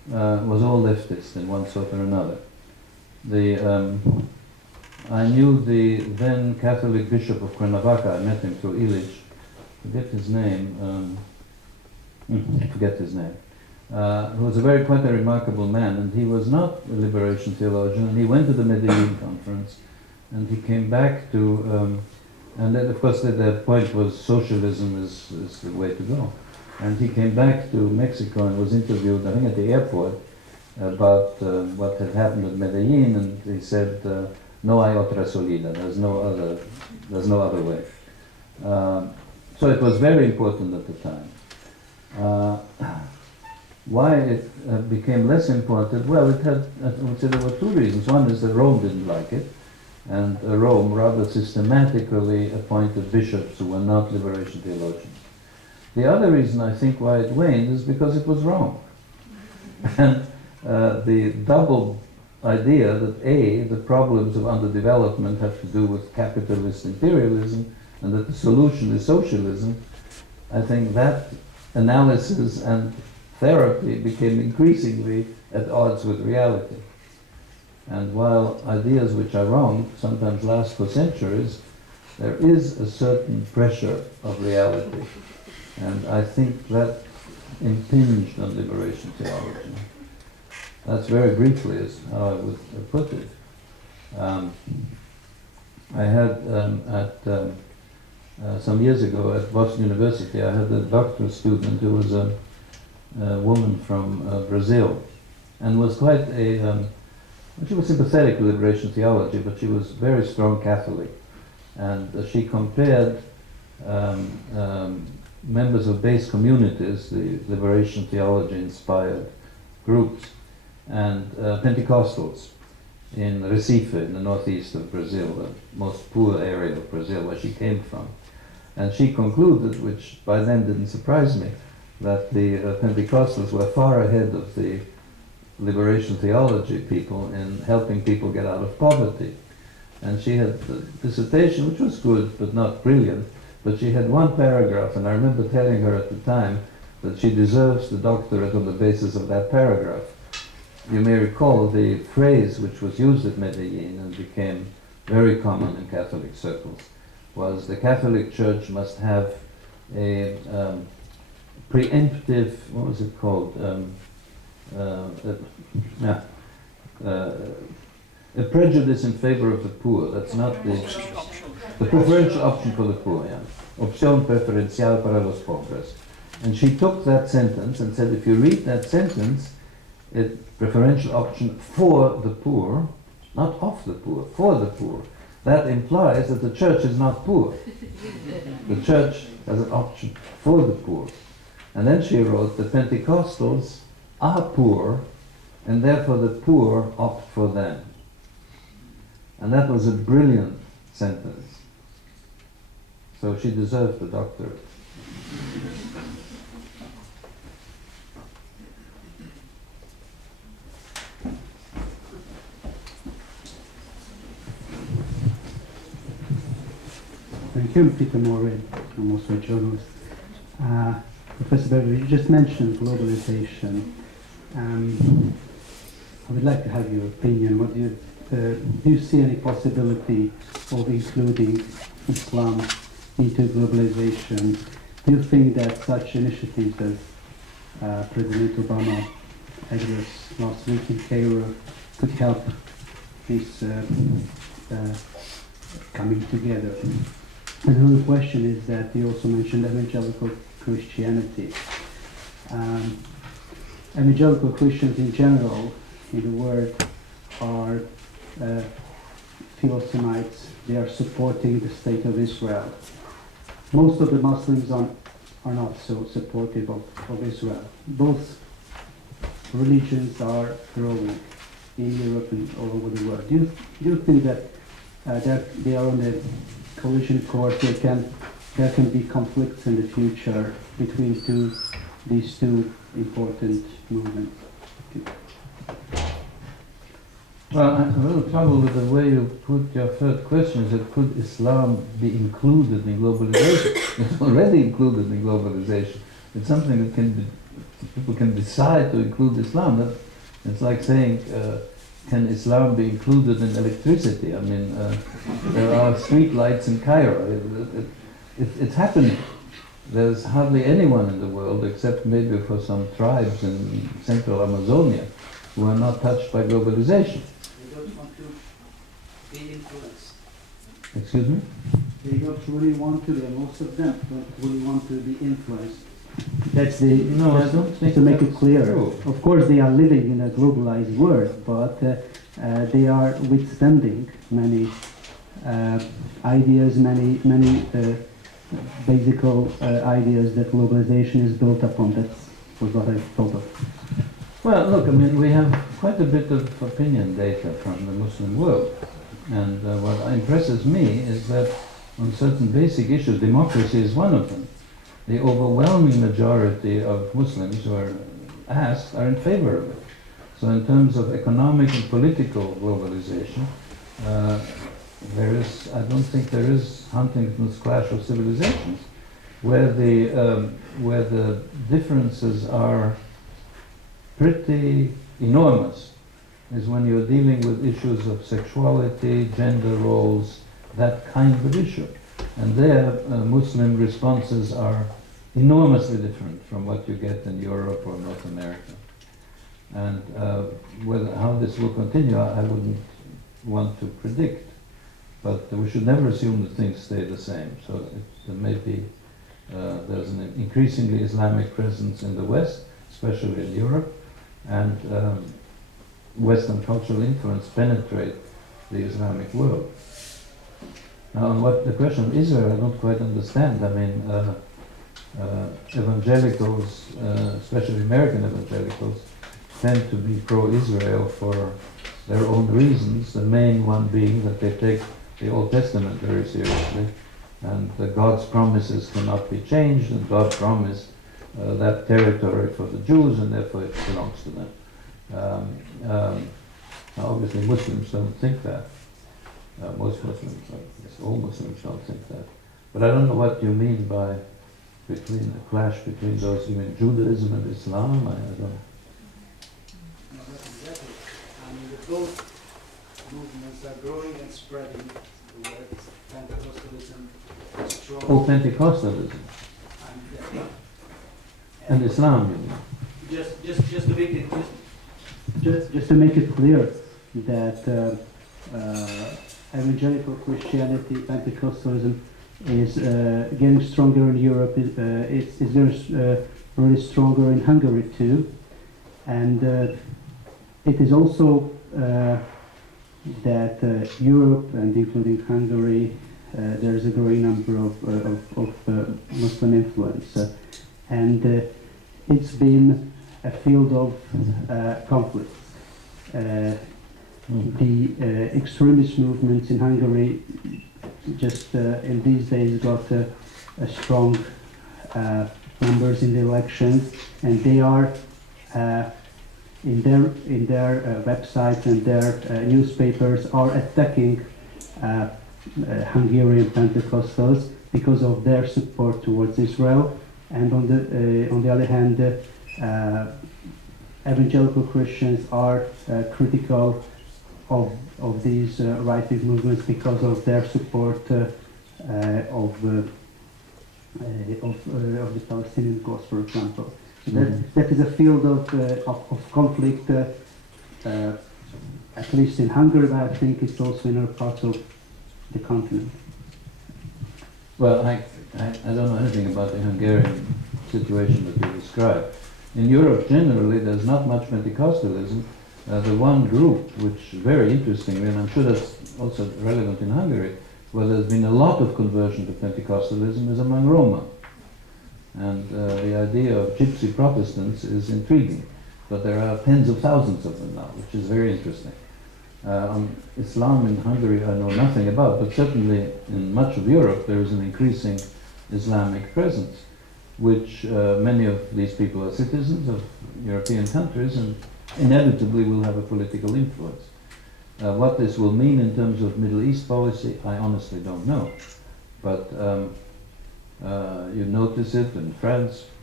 was all leftist in one sort or another. I knew the then Catholic Bishop of Cuernavaca. I met him through Illich. I forget his name. Who was quite a remarkable man, and he was not a liberation theologian, and he went to the Medellin conference, and he came back to, and then of course the point was socialism is the way to go. And he came back to Mexico and was interviewed, I think at the airport, about what had happened at Medellin, and he said, no hay otra salida, there's no other way. So it was very important at the time. Why it became less important? Well, I would say there were two reasons. One is that Rome didn't like it, and Rome rather systematically appointed bishops who were not liberation theologians. The other reason I think why it waned is because it was Rome. And the double idea that A, the problems of underdevelopment have to do with capitalist imperialism, and that the solution is socialism, I think that analysis and therapy became increasingly at odds with reality. And while ideas which are wrong sometimes last for centuries, there is a certain pressure of reality. And I think that impinged on liberation theology. That's very briefly is how I would put it. I had some years ago at Boston University, I had a doctoral student who was a woman from Brazil, and was quite she was sympathetic to liberation theology, but she was very strong Catholic. And she compared members of base communities, the liberation theology inspired groups, and Pentecostals in Recife, in the northeast of Brazil, the most poor area of Brazil where she came from. And she concluded, which by then didn't surprise me, that the Pentecostals were far ahead of the liberation theology people in helping people get out of poverty. And she had a dissertation, which was good, but not brilliant, but she had one paragraph, and I remember telling her at the time that she deserves the doctorate on the basis of that paragraph. You may recall the phrase which was used at Medellin and became very common in Catholic circles was the Catholic Church must have a preemptive, what was it called? A prejudice in favor of the poor. That's not the preferential option for the poor, yeah. Opción preferencial para los pobres. And she took that sentence and said, if you read that sentence, preferential option for the poor, not of the poor, for the poor, that implies that the church is not poor. The church has an option for the poor. And then she wrote, the Pentecostals are poor, and therefore the poor opt for them. And that was a brilliant sentence. So she deserved the doctorate. Thank you, Peter Morin. I'm also a journalist. Professor Berger, you just mentioned globalization. I would like to have your opinion. What do you see any possibility of including Islam into globalization? Do you think that such initiatives as President Obama addressed last week in Cairo could help this coming together? And another question is that you also mentioned evangelical Christianity. Evangelical Christians in general, in the world, are Philo-Semites. They are supporting the state of Israel. Most of the Muslims are not so supportive of Israel. Both religions are growing in Europe and all over the world. Do you think that they are on a collision course? There can be conflicts in the future between these two important movements? Well, I have a little trouble with the way you put your third question, is that could Islam be included in globalization? It's already included in globalization. It's something that can people can decide to include Islam. It's like saying, can Islam be included in electricity? I mean, there are street lights in Cairo. It's happening. There's hardly anyone in the world, except maybe for some tribes in central Amazonia, who are not touched by globalization. They don't want to be influenced. Excuse me? They don't really want to, and most of them don't really want to be influenced. That's the, No, I don't think to make it that's clear. true. Of course, they are living in a globalized world, but they are withstanding many ideas, many basic ideas that globalization is built upon. That's what I thought of. Well, look, I mean, we have quite a bit of opinion data from the Muslim world. And what impresses me is that on certain basic issues, democracy is one of them. The overwhelming majority of Muslims who are asked are in favor of it. So in terms of economic and political globalization, I don't think there is Huntington's clash of civilizations, where the differences are pretty enormous, is when you're dealing with issues of sexuality, gender roles, that kind of issue. And there, Muslim responses are enormously different from what you get in Europe or North America. And how this will continue, I wouldn't want to predict. But we should never assume that things stay the same. So there may be, there's an increasingly Islamic presence in the West, especially in Europe, and Western cultural influence penetrate the Islamic world. Now, on what the question of Israel, I don't quite understand. I mean, evangelicals, especially American evangelicals, tend to be pro-Israel for their own reasons, the main one being that they take the Old Testament very seriously, and God's promises cannot be changed, and God promised that territory for the Jews, and therefore it belongs to them. Now obviously Muslims don't think that. Most Muslims, all Muslims don't think that. But I don't know what you mean by between the clash between those, you mean Judaism and Islam? I don't. No, that's exactly. I mean, both movements are growing and spreading. The word Pentecostalism is strong. Oh, Pentecostalism and Islam, you mean? Just to make it clear that evangelical Christianity, Pentecostalism, is getting stronger in Europe. It's really stronger in Hungary too, and it is also that Europe and including Hungary, there is a growing number of Muslim influence, and it's been a field of conflicts. The extremist movements in Hungary just in these days got a strong numbers in the elections, and they are in their websites and their newspapers are attacking Hungarian Pentecostals because of their support towards Israel, and on the other hand, evangelical Christians are critical of these right-wing movements because of their support of the Palestinian cause, for example. So that is a field of conflict, at least in Hungary, but I think it's also in other parts of the continent. Well, I don't know anything about the Hungarian situation that you described. In Europe generally, there's not much Pentecostalism. The one group, which is very interesting, and I'm sure that's also relevant in Hungary, where there's been a lot of conversion to Pentecostalism, is among Roma. And the idea of gypsy Protestants is intriguing, but there are tens of thousands of them now, which is very interesting. Islam in Hungary I know nothing about, but certainly in much of Europe there is an increasing Islamic presence, which many of these people are citizens of European countries and inevitably will have a political influence. What this will mean in terms of Middle East policy, I honestly don't know. But you notice it in France,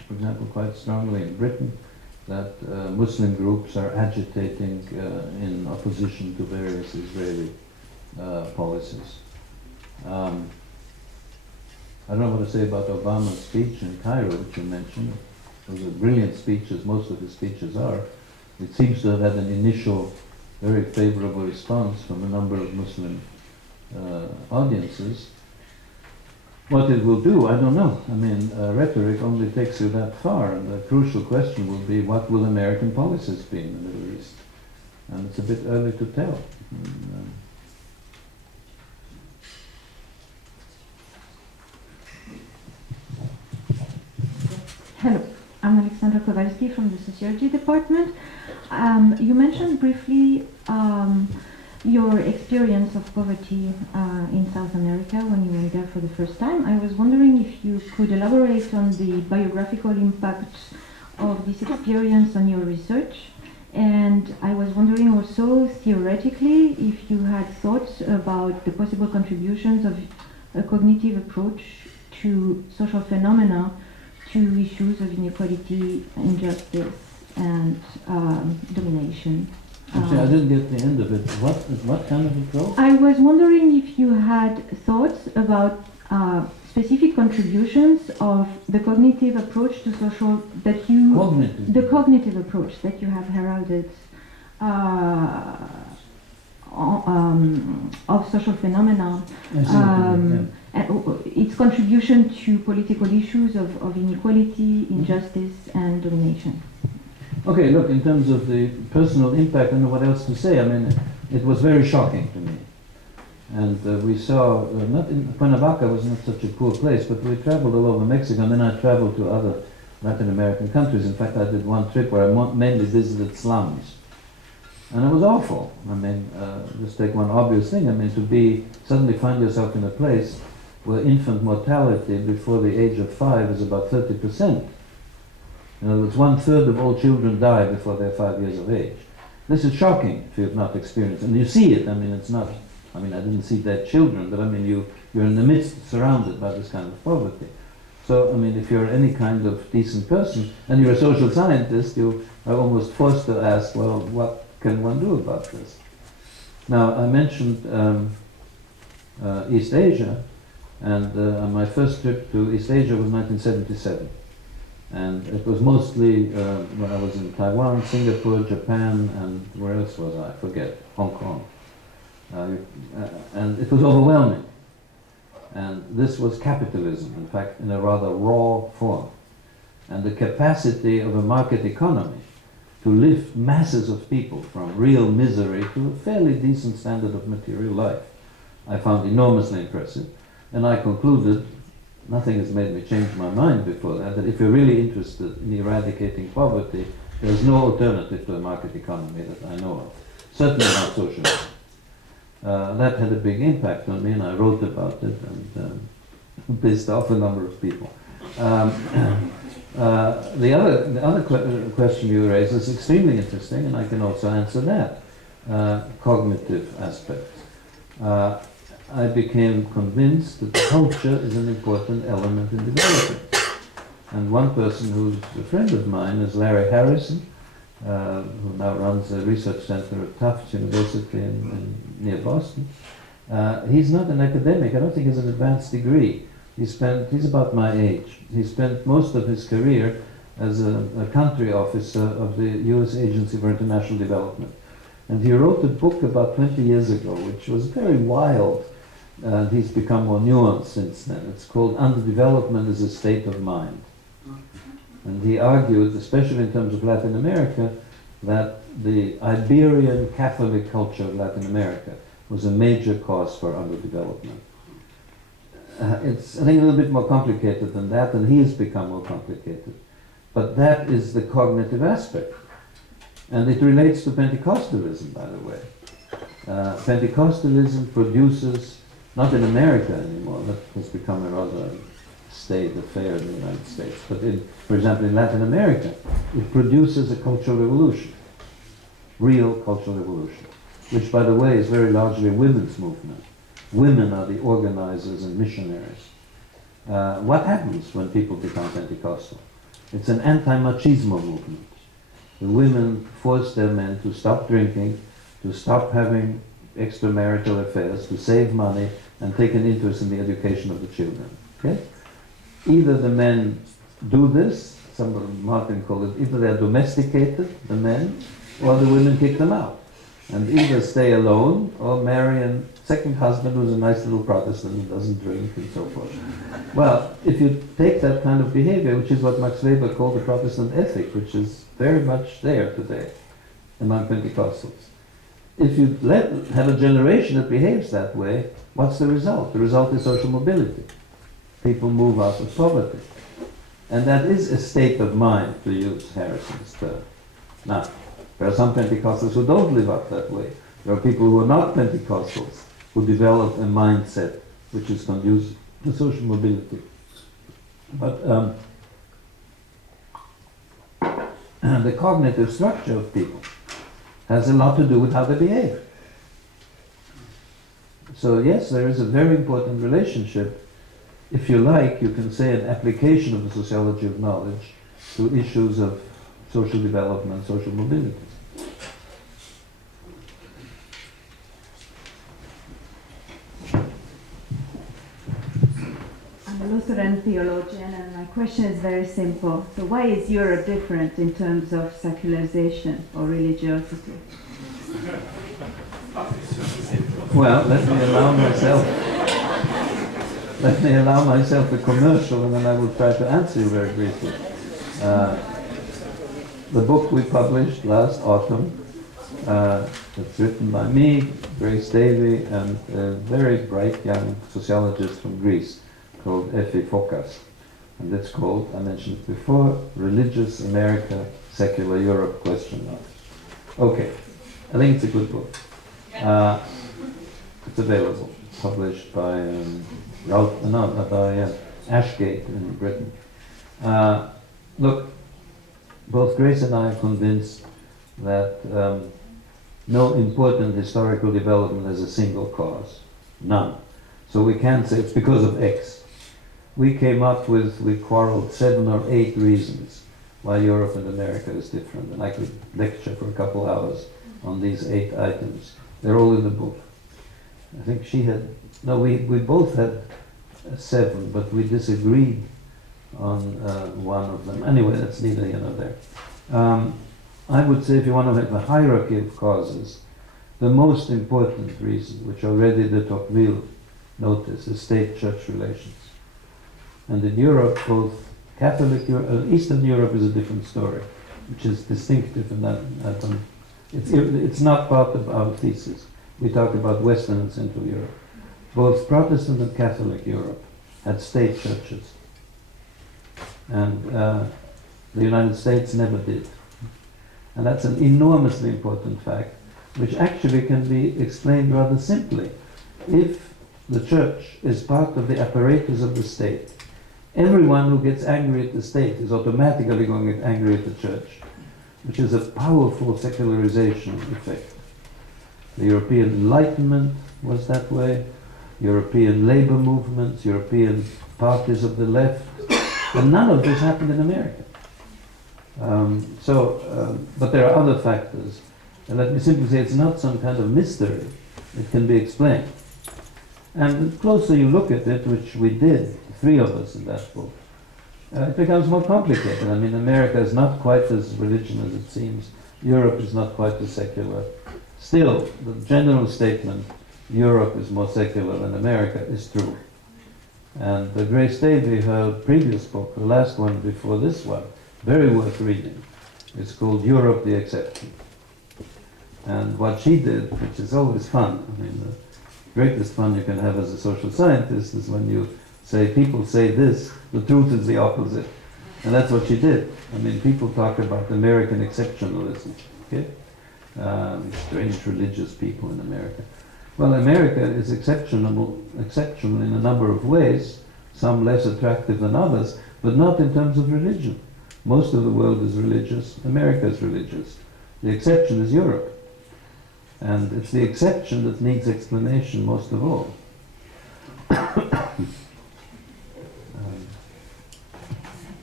for example, quite strongly in Britain, that Muslim groups are agitating in opposition to various Israeli policies. I don't know what to say about Obama's speech in Cairo, which you mentioned. It was a brilliant speech, as most of his speeches are. It seems to have had an initial very favorable response from a number of Muslim audiences. What it will do, I don't know. I mean, rhetoric only takes you that far, and the crucial question will be, what will American policies be in the Middle East? And it's a bit early to tell. Hello, I'm Alexandra Kowalski from the Sociology department. You mentioned briefly your experience of poverty in South America when you went there for the first time. I was wondering if you could elaborate on the biographical impact of this experience on your research. And I was wondering also, theoretically, if you had thoughts about the possible contributions of a cognitive approach to social phenomena, to issues of inequality, injustice, and domination. Actually, I didn't get the end of it. What kind of approach? I was wondering if you had thoughts about specific contributions of the cognitive approach to social that you Cognitive. the cognitive approach that you have heralded of social phenomena. I see what you mean, Its contribution to political issues of inequality, injustice, and domination. Okay, look, in terms of the personal impact, I don't know what else to say. I mean, it was very shocking to me. And we saw, not in Cuernavaca was not such a poor place, but we traveled all over Mexico, and then I traveled to other Latin American countries. In fact, I did one trip where I mainly visited slums. And it was awful. I mean, just take one obvious thing. I mean, to suddenly find yourself in a place where infant mortality before the age of 5 is about 30%. In other words, 1/3 of all children die before they're 5 years of age. This is shocking if you've not experienced it. And you see it. I mean, it's not, I mean, I didn't see dead children, but I mean, you're in the midst, surrounded by this kind of poverty. So, I mean, if you're any kind of decent person, and you're a social scientist, you are almost forced to ask, well, what can one do about this? Now, I mentioned East Asia, and my first trip to East Asia was 1977. And it was mostly when I was in Taiwan, Singapore, Japan, and where else was I? I forget, Hong Kong. And it was overwhelming. And this was capitalism, in fact, in a rather raw form. And the capacity of a market economy to lift masses of people from real misery to a fairly decent standard of material life, I found enormously impressive. And I concluded, nothing has made me change my mind before that if you're really interested in eradicating poverty, there's no alternative to a market economy that I know of. Certainly not socialism. That had a big impact on me, and I wrote about it and pissed off a number of people. The other question you raised is extremely interesting, and I can also answer that. Cognitive aspect. I became convinced that culture is an important element in development. And one person who's a friend of mine is Larry Harrison, who now runs a research center at Tufts University near Boston. He's not an academic. I don't think he has an advanced degree. He's about my age. He spent most of his career as a country officer of the U.S. Agency for International Development. And he wrote a book about 20 years ago, which was very wild. He's become more nuanced since then. It's called Underdevelopment as a State of Mind. And he argued, especially in terms of Latin America, that the Iberian Catholic culture of Latin America was a major cause for underdevelopment. It's, I think, a little bit more complicated than that, and he has become more complicated. But that is the cognitive aspect. And it relates to Pentecostalism, by the way. Pentecostalism produces, not in America anymore, that has become a rather state affair in the United States, but for example, in Latin America, it produces a cultural revolution, real cultural revolution, which, by the way, is very largely a women's movement. Women are the organizers and missionaries. What happens when people become Pentecostal? It's an anti-machismo movement. The women force their men to stop drinking, to stop having extramarital affairs, to save money, and take an interest in the education of the children. Okay? Either the men do this, Martin called it, either they're domesticated, the men, or the women kick them out. And either stay alone or marry a second husband who's a nice little Protestant who doesn't drink and so forth. Well, if you take that kind of behavior, which is what Max Weber called the Protestant ethic, which is very much there today among Pentecostals, if you have a generation that behaves that way, what's the result? The result is social mobility. People move out of poverty. And that is a state of mind, to use Harrison's term. Now, there are some Pentecostals who don't live up that way. There are people who are not Pentecostals who develop a mindset which is conducive to social mobility. But the cognitive structure of people has a lot to do with how they behave. So yes, there is a very important relationship. If you like, you can say an application of the sociology of knowledge to issues of social development, social mobility. I'm a Lutheran theologian, and my question is very simple. So why is Europe different in terms of secularization or religiosity? Well, let me allow myself a commercial, and then I will try to answer you very briefly. The book we published last autumn, it's written by me, Grace Davie, and a very bright young sociologist from Greece called Effie Fokas. And it's called, I mentioned it before, Religious America, Secular Europe, ? Okay, I think it's a good book. It's available, published by Ashgate in Britain. Look, both Grace and I are convinced that no important historical development has a single cause. None. So we can't say it's because of X. We quarreled 7 or 8 reasons why Europe and America is different. And I could lecture for a couple hours on these 8 items. They're all in the book. I think we both had 7, but we disagreed on one of them. Anyway, that's neither here nor there. I would say if you want to have a hierarchy of causes, the most important reason, which already de Tocqueville noticed, is state-church relations. And in Europe, both Eastern Europe is a different story, which is distinctive in that it's not part of our thesis. We talk about Western and Central Europe. Both Protestant and Catholic Europe had state churches. And the United States never did. And that's an enormously important fact, which actually can be explained rather simply. If the church is part of the apparatus of the state, everyone who gets angry at the state is automatically going to get angry at the church, which is a powerful secularization effect. The European Enlightenment was that way, European labor movements, European parties of the left, and none of this happened in America. But there are other factors. And let me simply say it's not some kind of mystery. It can be explained. And the closer you look at it, which we did, 3 of us in that book, it becomes more complicated. I mean, America is not quite as religious as it seems. Europe is not quite as secular. Still, the general statement, Europe is more secular than America, is true. And Grace Davie, her previous book, the last one before this one, very worth reading. It's called Europe the Exception. And what she did, which is always fun, I mean, the greatest fun you can have as a social scientist is when you say, people say this, the truth is the opposite. And that's what she did. I mean, people talk about American exceptionalism, okay? Strange religious people in America. Well, America is exceptional in a number of ways, some less attractive than others, but not in terms of religion. Most of the world is religious, America is religious. The exception is Europe. And it's the exception that needs explanation most of all. I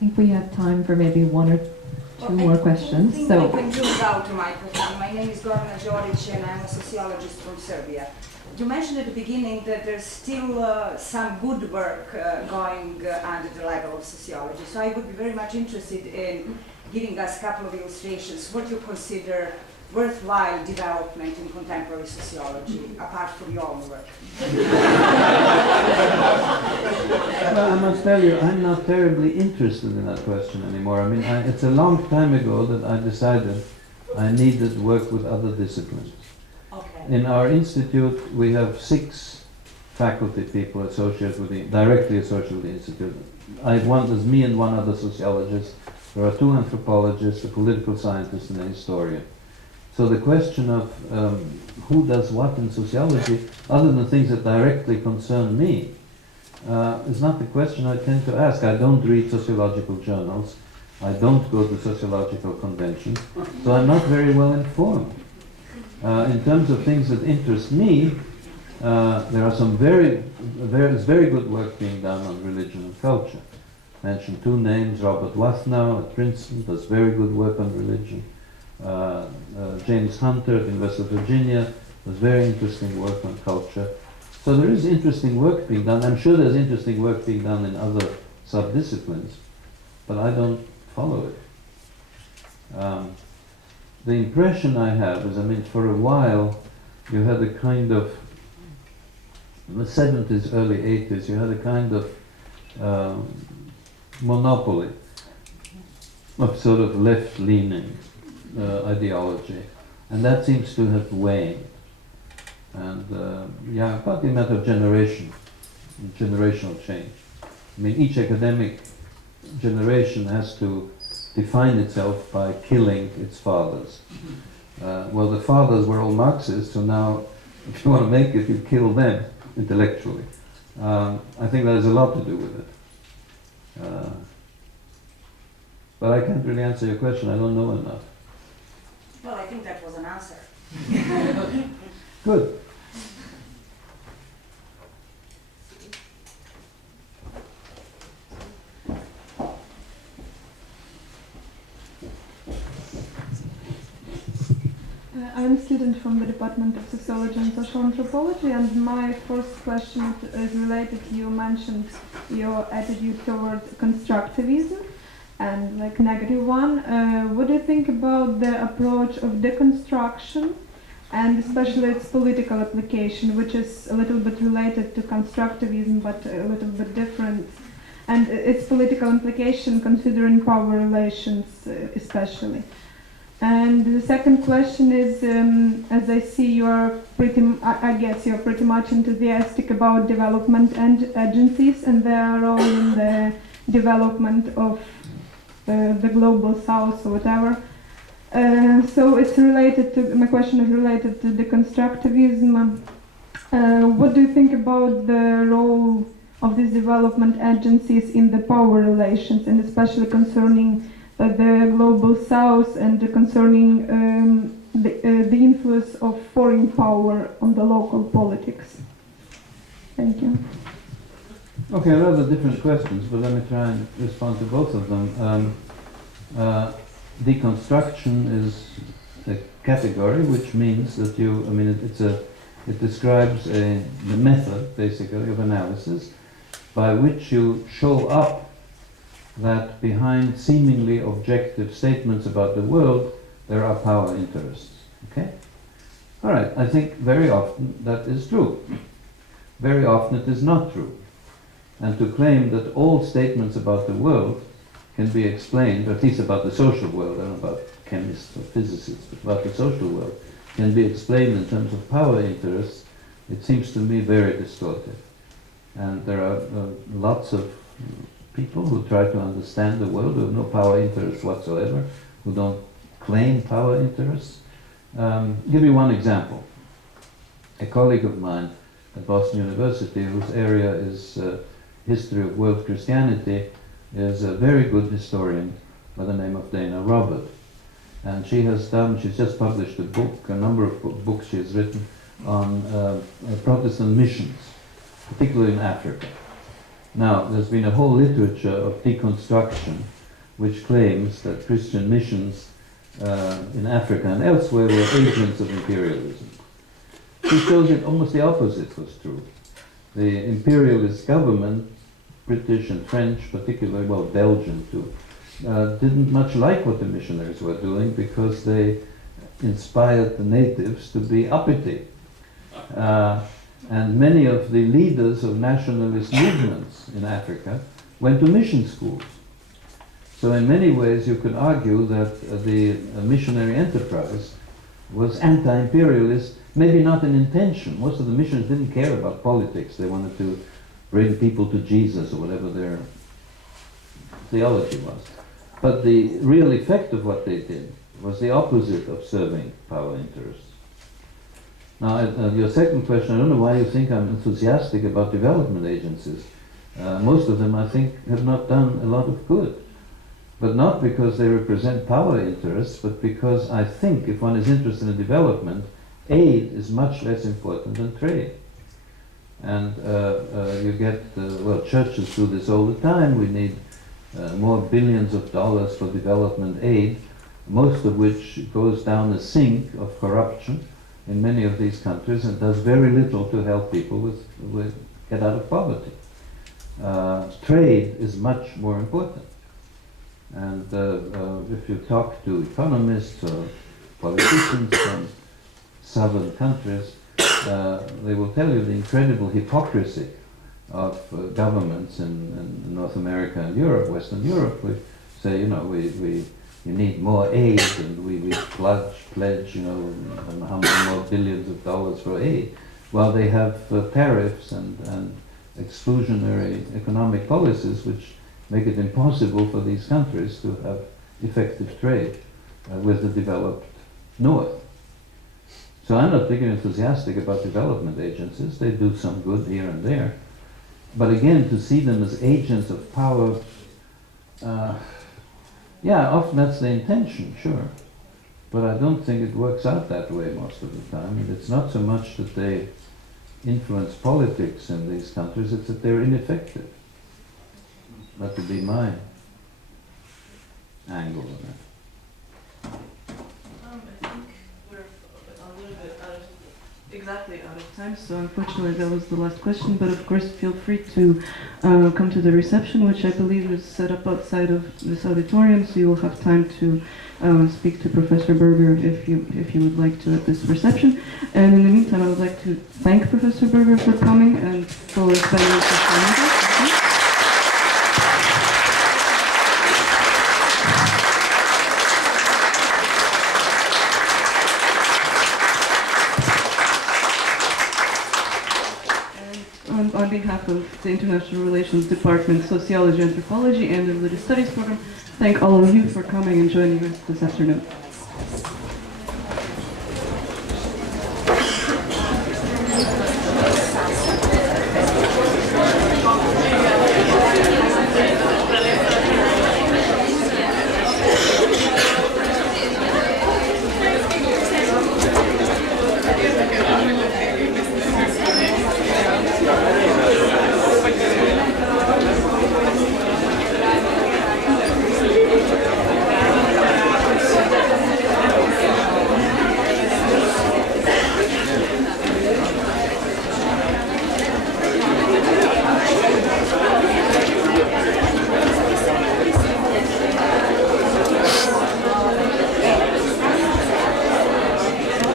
think we have time for maybe one or two more questions. I think I can do without a microphone. My name is Gorana Đorić and I'm a sociologist from Serbia. You mentioned at the beginning that there's still some good work going under the level of sociology. So I would be very much interested in giving us a couple of illustrations. What you consider worthwhile development in contemporary sociology, apart from your own work? Well, I must tell you, I'm not terribly interested in that question anymore. I mean, it's a long time ago that I decided I needed work with other disciplines. Okay. In our institute, we have 6 faculty people associated with directly associated with the institute. There's me and one other sociologist. There are 2 anthropologists, a political scientist, and a historian. So the question of who does what in sociology, other than things that directly concern me, is not the question I tend to ask. I don't read sociological journals. I don't go to sociological conventions. So I'm not very well informed. In terms of things that interest me, there are some very good work being done on religion and culture. I mentioned 2 names: Robert Wathnow at Princeton does very good work on religion. James Hunter at the University of Virginia does very interesting work on culture. So there is interesting work being done. I'm sure there's interesting work being done in other sub-disciplines, but I don't follow it. The impression I have is, I mean, for a while you had a kind of, in the 70s, early 80s, you had a kind of monopoly of sort of left-leaning ideology, and that seems to have waned. And yeah, partly a matter of generational change. I mean, each academic generation has to define itself by killing its fathers. Well, the fathers were all Marxists, so now if you want to make it, you kill them intellectually. I think that has a lot to do with it. But I can't really answer your question. I don't know enough. Well, I think that was an answer. Good. I'm a student from the Department of Sociology and Social Anthropology, and my first question is related. You mentioned your attitude toward constructivism and like negative one. What do you think about the approach of deconstruction, and especially its political application, which is a little bit related to constructivism but a little bit different, and its political implication considering power relations especially? And the second question is, as I see you are I guess you're pretty much enthusiastic about development and agencies and their role in the development of the global south or whatever. So it's related to, my question is related to the constructivism. What do you think about the role of these development agencies in the power relations, and especially concerning the global south and concerning the influence of foreign power on the local politics? Thank you. Okay, rather different questions, but let me try and respond to both of them. Deconstruction is a category which means that it describes the method, basically, of analysis by which you show up that behind seemingly objective statements about the world, there are power interests. Okay? All right, I think very often that is true. Very often it is not true. And to claim that all statements about the world can be explained, or at least about the social world, I don't know about chemists or physicists, but about the social world, can be explained in terms of power interests, it seems to me very distorted. And there are lots of people who try to understand the world, who have no power interests whatsoever, who don't claim power interests. Give you one example. A colleague of mine at Boston University, whose area is history of world Christianity, is a very good historian by the name of Dana Robert. And she's just published a book, a number of books she has written on Protestant missions, particularly in Africa. Now, there's been a whole literature of deconstruction which claims that Christian missions in Africa and elsewhere were agents of imperialism. He shows it almost the opposite was true. The imperialist government, British and French particularly, well, Belgian too, didn't much like what the missionaries were doing because they inspired the natives to be uppity. And many of the leaders of nationalist movements in Africa went to mission schools. So in many ways you could argue that the missionary enterprise was anti-imperialist, maybe not in intention. Most of the missionaries didn't care about politics. They wanted to bring people to Jesus or whatever their theology was. But the real effect of what they did was the opposite of serving power interests. Now, your second question, I don't know why you think I'm enthusiastic about development agencies. Most of them, I think, have not done a lot of good. But not because they represent power interests, but because I think if one is interested in development, aid is much less important than trade. And you get, well, churches do this all the time. We need more billions of dollars for development aid, most of which goes down the sink of corruption in many of these countries and does very little to help people with get out of poverty. Trade is much more important. And if you talk to economists or politicians from southern countries, they will tell you the incredible hypocrisy of governments in North America and Europe, Western Europe, which say, you know, we need more aid and we pledge, you know, how many more billions of dollars for aid, while they have tariffs and exclusionary economic policies which make it impossible for these countries to have effective trade with the developed North. So I'm not particularly enthusiastic about development agencies. They do some good here and there. But again, to see them as agents of power, yeah, often that's the intention, sure. But I don't think it works out that way most of the time. And it's not so much that they influence politics in these countries, it's that they're ineffective. That would be my angle on that. I think we're a little bit exactly out of time, so unfortunately that was the last question, but of course feel free to come to the reception, which I believe is set up outside of this auditorium, so you will have time to speak to Professor Berger if you would like to at this reception. And in the meantime, I would like to thank Professor Berger for coming and for spending this time. On behalf of the International Relations Department, Sociology, Anthropology, and the Religious Studies program, thank all of you for coming and joining us this afternoon.